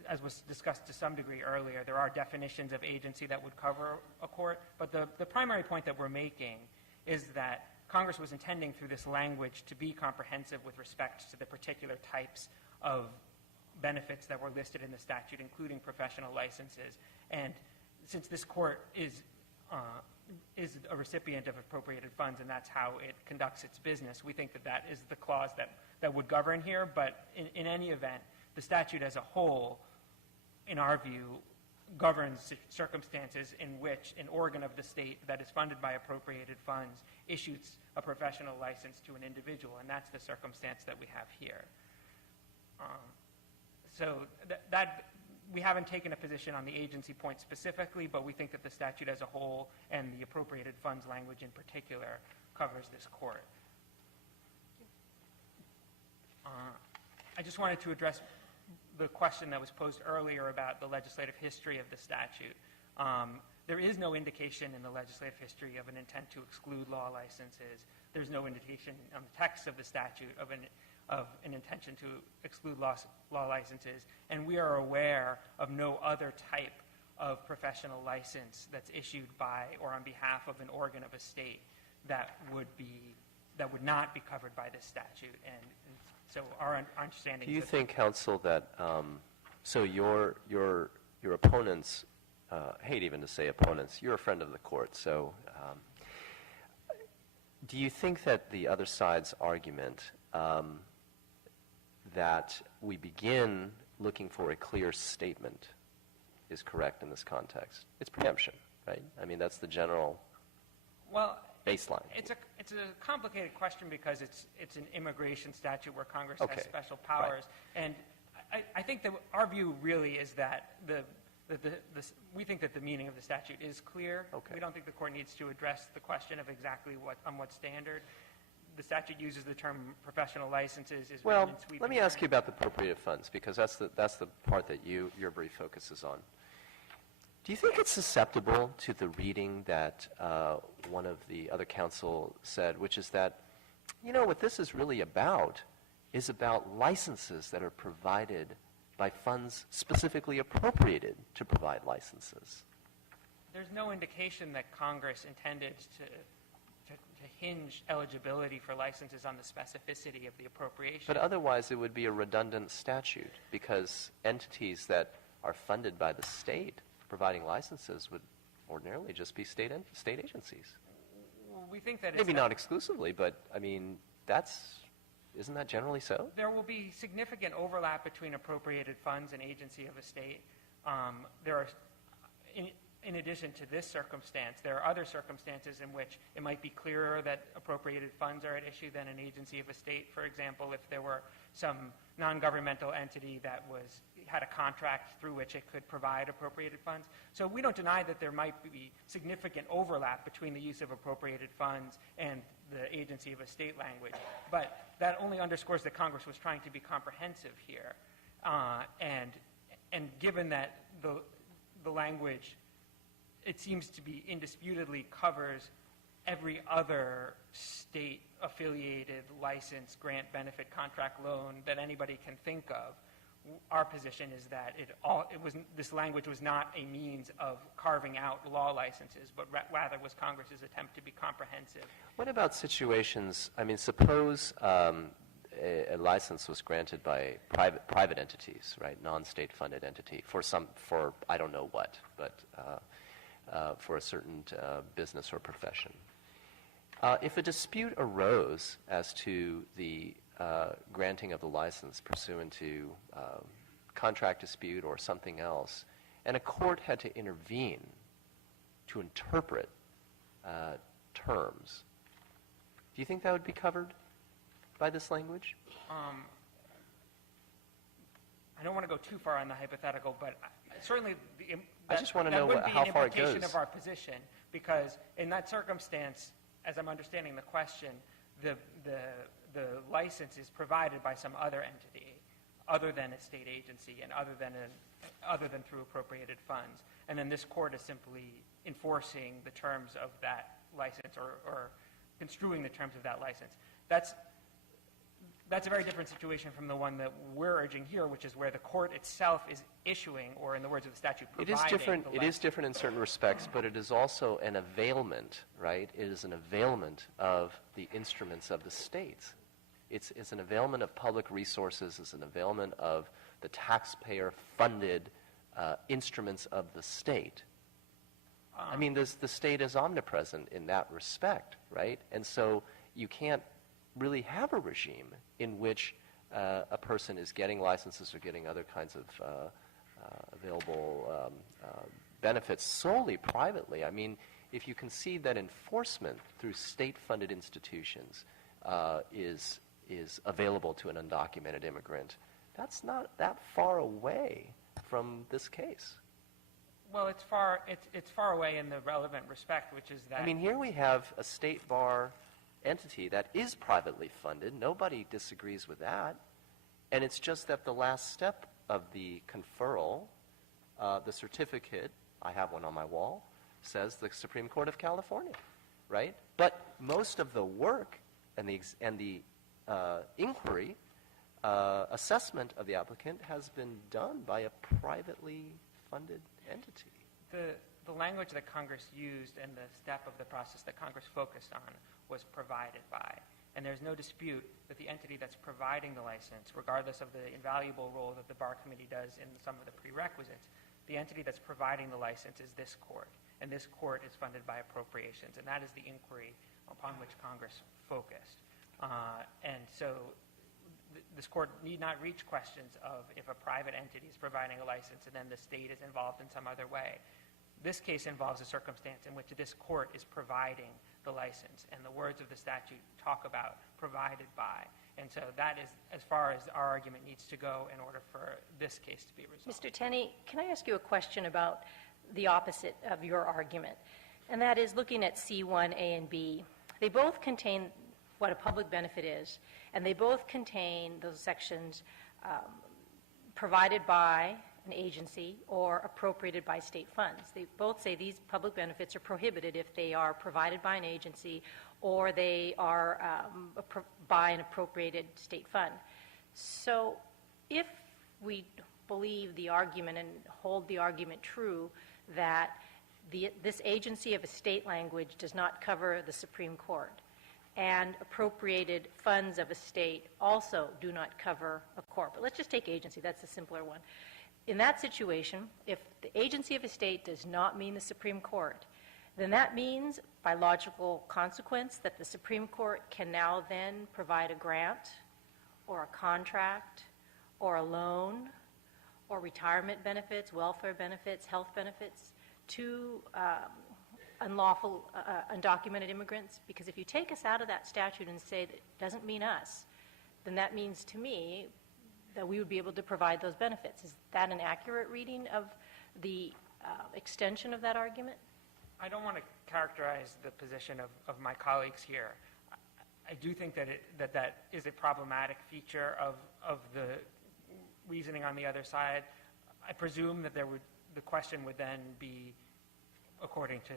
as was discussed to some degree earlier, there are definitions of agency that would cover a court. But the primary point that we're making is that Congress was intending through this language to be comprehensive with respect to the particular types of benefits that were listed in the statute, including professional licenses. And since this court is a recipient of appropriated funds, and that's how it conducts its business, we think that that is the clause that would govern here. But in any event, the statute as a whole, in our view, governs circumstances in which an organ of the state that is funded by appropriated funds issues a professional license to an individual, and that's the circumstance that we have here. So we haven't taken a position on the agency point specifically, but we think that the statute as a whole and the appropriated funds language in particular covers this court. I just wanted to address the question that was posed earlier about the legislative history of the statute. There is no indication in the legislative history of an intent to exclude law licenses. There's no indication on the text of the statute of an intention to exclude law licenses, and we are aware of no other type of professional license that's issued by or on behalf of an organ of a state that would not be covered by this statute. And so our understanding. Do you think, counsel, that so your opponents, hate even to say opponents, you're a friend of the court, so do you think that the other side's argument that we begin looking for a clear statement is correct in this context? It's preemption, right? I mean, that's the general baseline. It's a complicated question because it's an immigration statute where Congress has special powers. Right. And I think that our view really is that we think that the meaning of the statute is clear. Okay. We don't think the court needs to address the question of exactly what standard. The statute uses the term professional licenses. Well, let me ask you about the appropriated funds, because that's the part that your brief focuses on. Do you think it's susceptible to the reading that one of the other counsel said, which is that, what this is really about is about licenses that are provided by funds specifically appropriated to provide licenses? There's no indication that Congress intended to hinge eligibility for licenses on the specificity of the appropriation. But otherwise it would be a redundant statute, because entities that are funded by the state providing licenses would ordinarily just be state agencies. Well, we think that maybe not exclusively, but I mean, isn't that generally so? There will be significant overlap between appropriated funds and agency of a state. There are, in addition to this circumstance, there are other circumstances in which it might be clearer that appropriated funds are at issue than an agency of a state. For example, if there were some non-governmental entity that had a contract through which it could provide appropriated funds. So we don't deny that there might be significant overlap between the use of appropriated funds and the agency of a state language. But that only underscores that Congress was trying to be comprehensive here. And given that the language, it seems to be indisputably covers every other state-affiliated license, grant, benefit, contract, loan that anybody can think of, our position is that this language was not a means of carving out law licenses, but rather was Congress's attempt to be comprehensive. What about situations, I mean, suppose a license was granted by private entities, right, non-state funded entity, for I don't know what, but for a certain business or profession. If a dispute arose as to the granting of the license pursuant to contract dispute or something else, and a court had to intervene to interpret terms, do you think that would be covered by this language? I don't want to go too far on the hypothetical, but certainly I just want to know how far it goes. That would be an implication of our position, because in that circumstance, as I'm understanding the question, the license is provided by some other entity, other than a state agency and other than through appropriated funds, and then this court is simply enforcing the terms of that license or construing the terms of that license. That's a very different situation from the one that we're urging here, which is where the court itself is issuing, or in the words of the statute, providing It is different in certain respects, but it is also an availment, right? It is an availment of the instruments of the states. It's an availment of public resources. It's an availment of the taxpayer-funded instruments of the state. I mean, the state is omnipresent in that respect, right? And so you can't really have a regime in which a person is getting licenses or getting other kinds of available benefits solely privately. I mean, if you concede that enforcement through state-funded institutions is available to an undocumented immigrant, that's not that far away from this case. Well, it's far away in the relevant respect, which is that... I mean, here we have a state bar entity that is privately funded. Nobody disagrees with that. And it's just that the last step of the conferral, the certificate, I have one on my wall, says the Supreme Court of California, right? But most of the work and the inquiry, assessment of the applicant has been done by a privately funded entity. The language that Congress used and the step of the process that Congress focused on was provided by. And there's no dispute that the entity that's providing the license, regardless of the invaluable role that the Bar Committee does in some of the prerequisites, the entity that's providing the license is this court. And this court is funded by appropriations. And that is the inquiry upon which Congress focused. And so this court need not reach questions of if a private entity is providing a license and then the state is involved in some other way. This case involves a circumstance in which this court is providing the license, and the words of the statute talk about provided by. And so that is as far as our argument needs to go in order for this case to be resolved. Mr. Tenney, can I ask you a question about the opposite of your argument? And that is looking at C1, A, and B. They both contain what a public benefit is, and they both contain those sections provided by an agency or appropriated by state funds. They both say these public benefits are prohibited if they are provided by an agency or they are by an appropriated state fund. So if we believe the argument and hold the argument true that this agency of a state language does not cover the Supreme Court, and appropriated funds of a state also do not cover a court. But let's just take agency. That's the simpler one. In that situation, if the agency of a state does not mean the Supreme Court, then that means, by logical consequence, that the Supreme Court can now then provide a grant or a contract or a loan or retirement benefits, welfare benefits, health benefits to unlawful, undocumented immigrants. Because if you take us out of that statute and say that it doesn't mean us, then that means to me that we would be able to provide those benefits. Is that an accurate reading of the extension of that argument? I don't want to characterize the position of my colleagues here. I do think that is a problematic feature of the reasoning on the other side. I presume that the question would then be, according to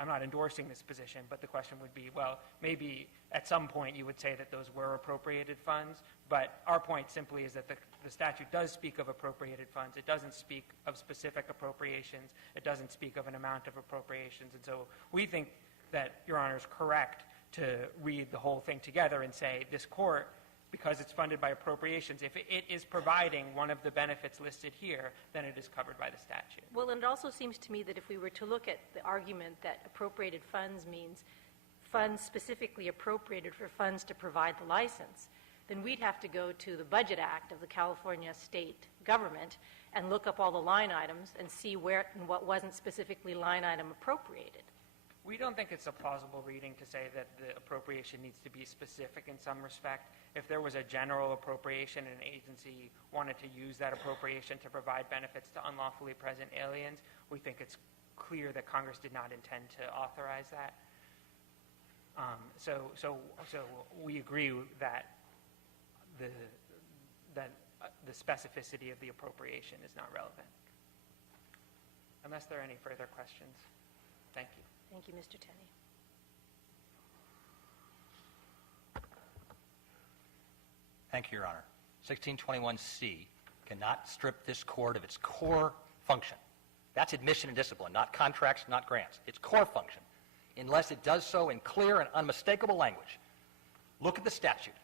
I'm not endorsing this position, but the question would be, well, maybe at some point you would say that those were appropriated funds, but our point simply is that the statute does speak of appropriated funds. It doesn't speak of specific appropriations. It doesn't speak of an amount of appropriations. And so we think that Your Honor is correct to read the whole thing together and say this court, because it's funded by appropriations, if it is providing one of the benefits listed here, then it is covered by the statute. Well, and it also seems to me that if we were to look at the argument that appropriated funds means funds specifically appropriated for funds to provide the license, then we'd have to go to the Budget Act of the California state government and look up all the line items and see where and what wasn't specifically line item appropriated. We don't think it's a plausible reading to say that the appropriation needs to be specific in some respect. If there was a general appropriation and an agency wanted to use that appropriation to provide benefits to unlawfully present aliens, we think it's clear that Congress did not intend to authorize that. So we agree that the specificity of the appropriation is not relevant. Unless there are any further questions. Thank you. Thank you, Mr. Tenney. Thank you, Your Honor. 1621C cannot strip this court of its core function. That's admission and discipline, not contracts, not grants. Its core function, unless it does so in clear and unmistakable language. Look at the statute.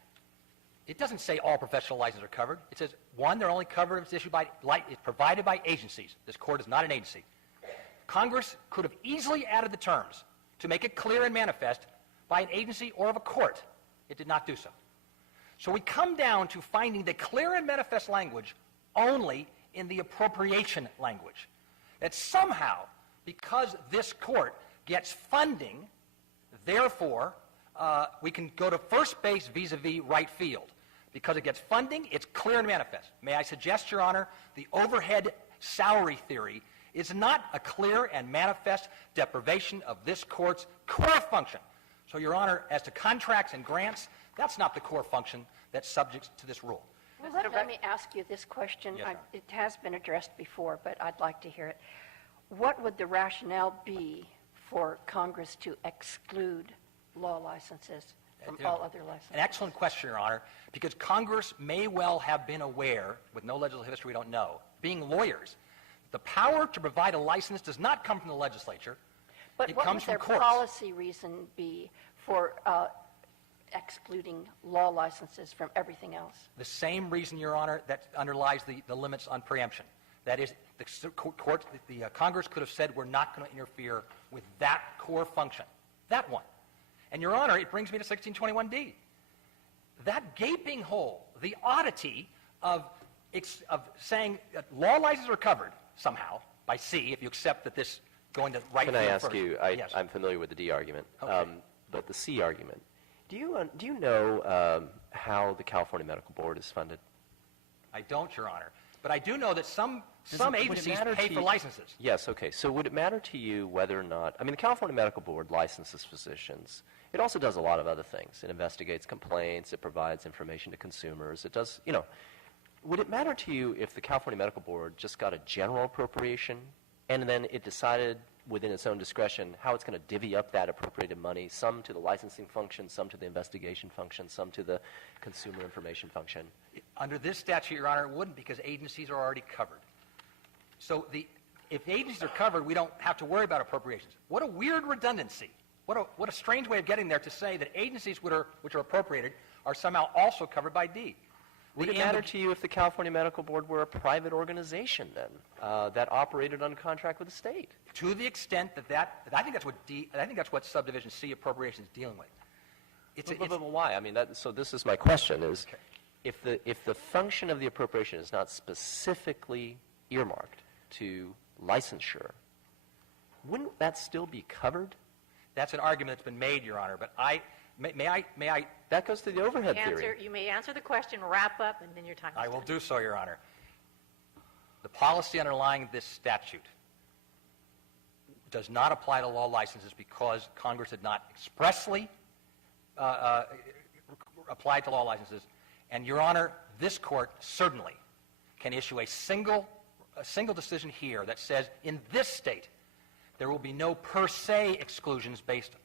It doesn't say all professional licenses are covered. It says, one, they're only covered if it's issued by, it's provided by agencies. This court is not an agency. Congress could have easily added the terms to make it clear and manifest by an agency or of a court. It did not do so. So we come down to finding the clear and manifest language only in the appropriation language. That somehow, because this court gets funding, therefore, we can go to first base vis-a-vis right field. Because it gets funding, it's clear and manifest. May I suggest, Your Honor, the overhead salary theory is not a clear and manifest deprivation of this court's core function. So, Your Honor, as to contracts and grants, that's not the core function that's subject to this rule. Well, let me ask you this question. Yes, ma'am. It has been addressed before, but I'd like to hear it. What would the rationale be for Congress to exclude law licenses from all other licenses? An excellent question, Your Honor, because Congress may well have been aware, with no legislative history we don't know, being lawyers, the power to provide a license does not come from the legislature. But it what comes would their from courts. policy reason be for excluding law licenses from everything else? The same reason, Your Honor, that underlies the limits on preemption. That is, the Congress could have said we're not going to interfere with that core function, that one. And, Your Honor, it brings me to 1621D. That gaping hole, the oddity of saying that law licenses are covered somehow by C, if you accept that this going to right Can field I ask first. you, Yes. I'm familiar with the D argument, Okay. but the C argument, do you know how the California Medical Board is funded? I don't, Your Honor. But I do know that some Would it agencies matter pay to for you- licenses. Yes, okay. So would it matter to you whether or not, I mean, the California Medical Board licenses physicians. It also does a lot of other things. It investigates complaints. It provides information to consumers. It does, would it matter to you if the California Medical Board just got a general appropriation and then it decided within its own discretion how it's going to divvy up that appropriated money, some to the licensing function, some to the investigation function, some to the consumer information function? Under this statute, Your Honor, it wouldn't, because agencies are already covered. So if agencies are covered, we don't have to worry about appropriations. What a weird redundancy. What a strange way of getting there to say that agencies which are appropriated are somehow also covered by D. Would it matter to you if the California Medical Board were a private organization then that operated on contract with the state? To the extent that I think that's what subdivision C appropriation is dealing with. But why? I mean, so this is my question: is if the function of the appropriation is not specifically earmarked to licensure, wouldn't that still be covered? That's an argument that's been made, Your Honor. But may I? That goes to the overhead theory. You may answer the question, wrap up, and then your time is I will done. do so, Your Honor. The policy underlying this statute does not apply to law licenses because Congress had not expressly applied to law licenses. And, Your Honor, this court certainly can issue a single decision here that says in this state There will be no per se exclusions based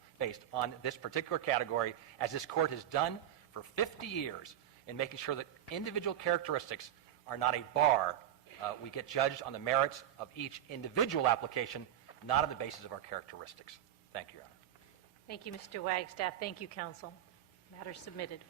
on this particular category, as this court has done for 50 years in making sure that individual characteristics are not a bar. We get judged on the merits of each individual application, not on the basis of our characteristics. Thank you, Your Honor. Thank you, Mr. Wagstaff. Thank you, counsel. Matter submitted.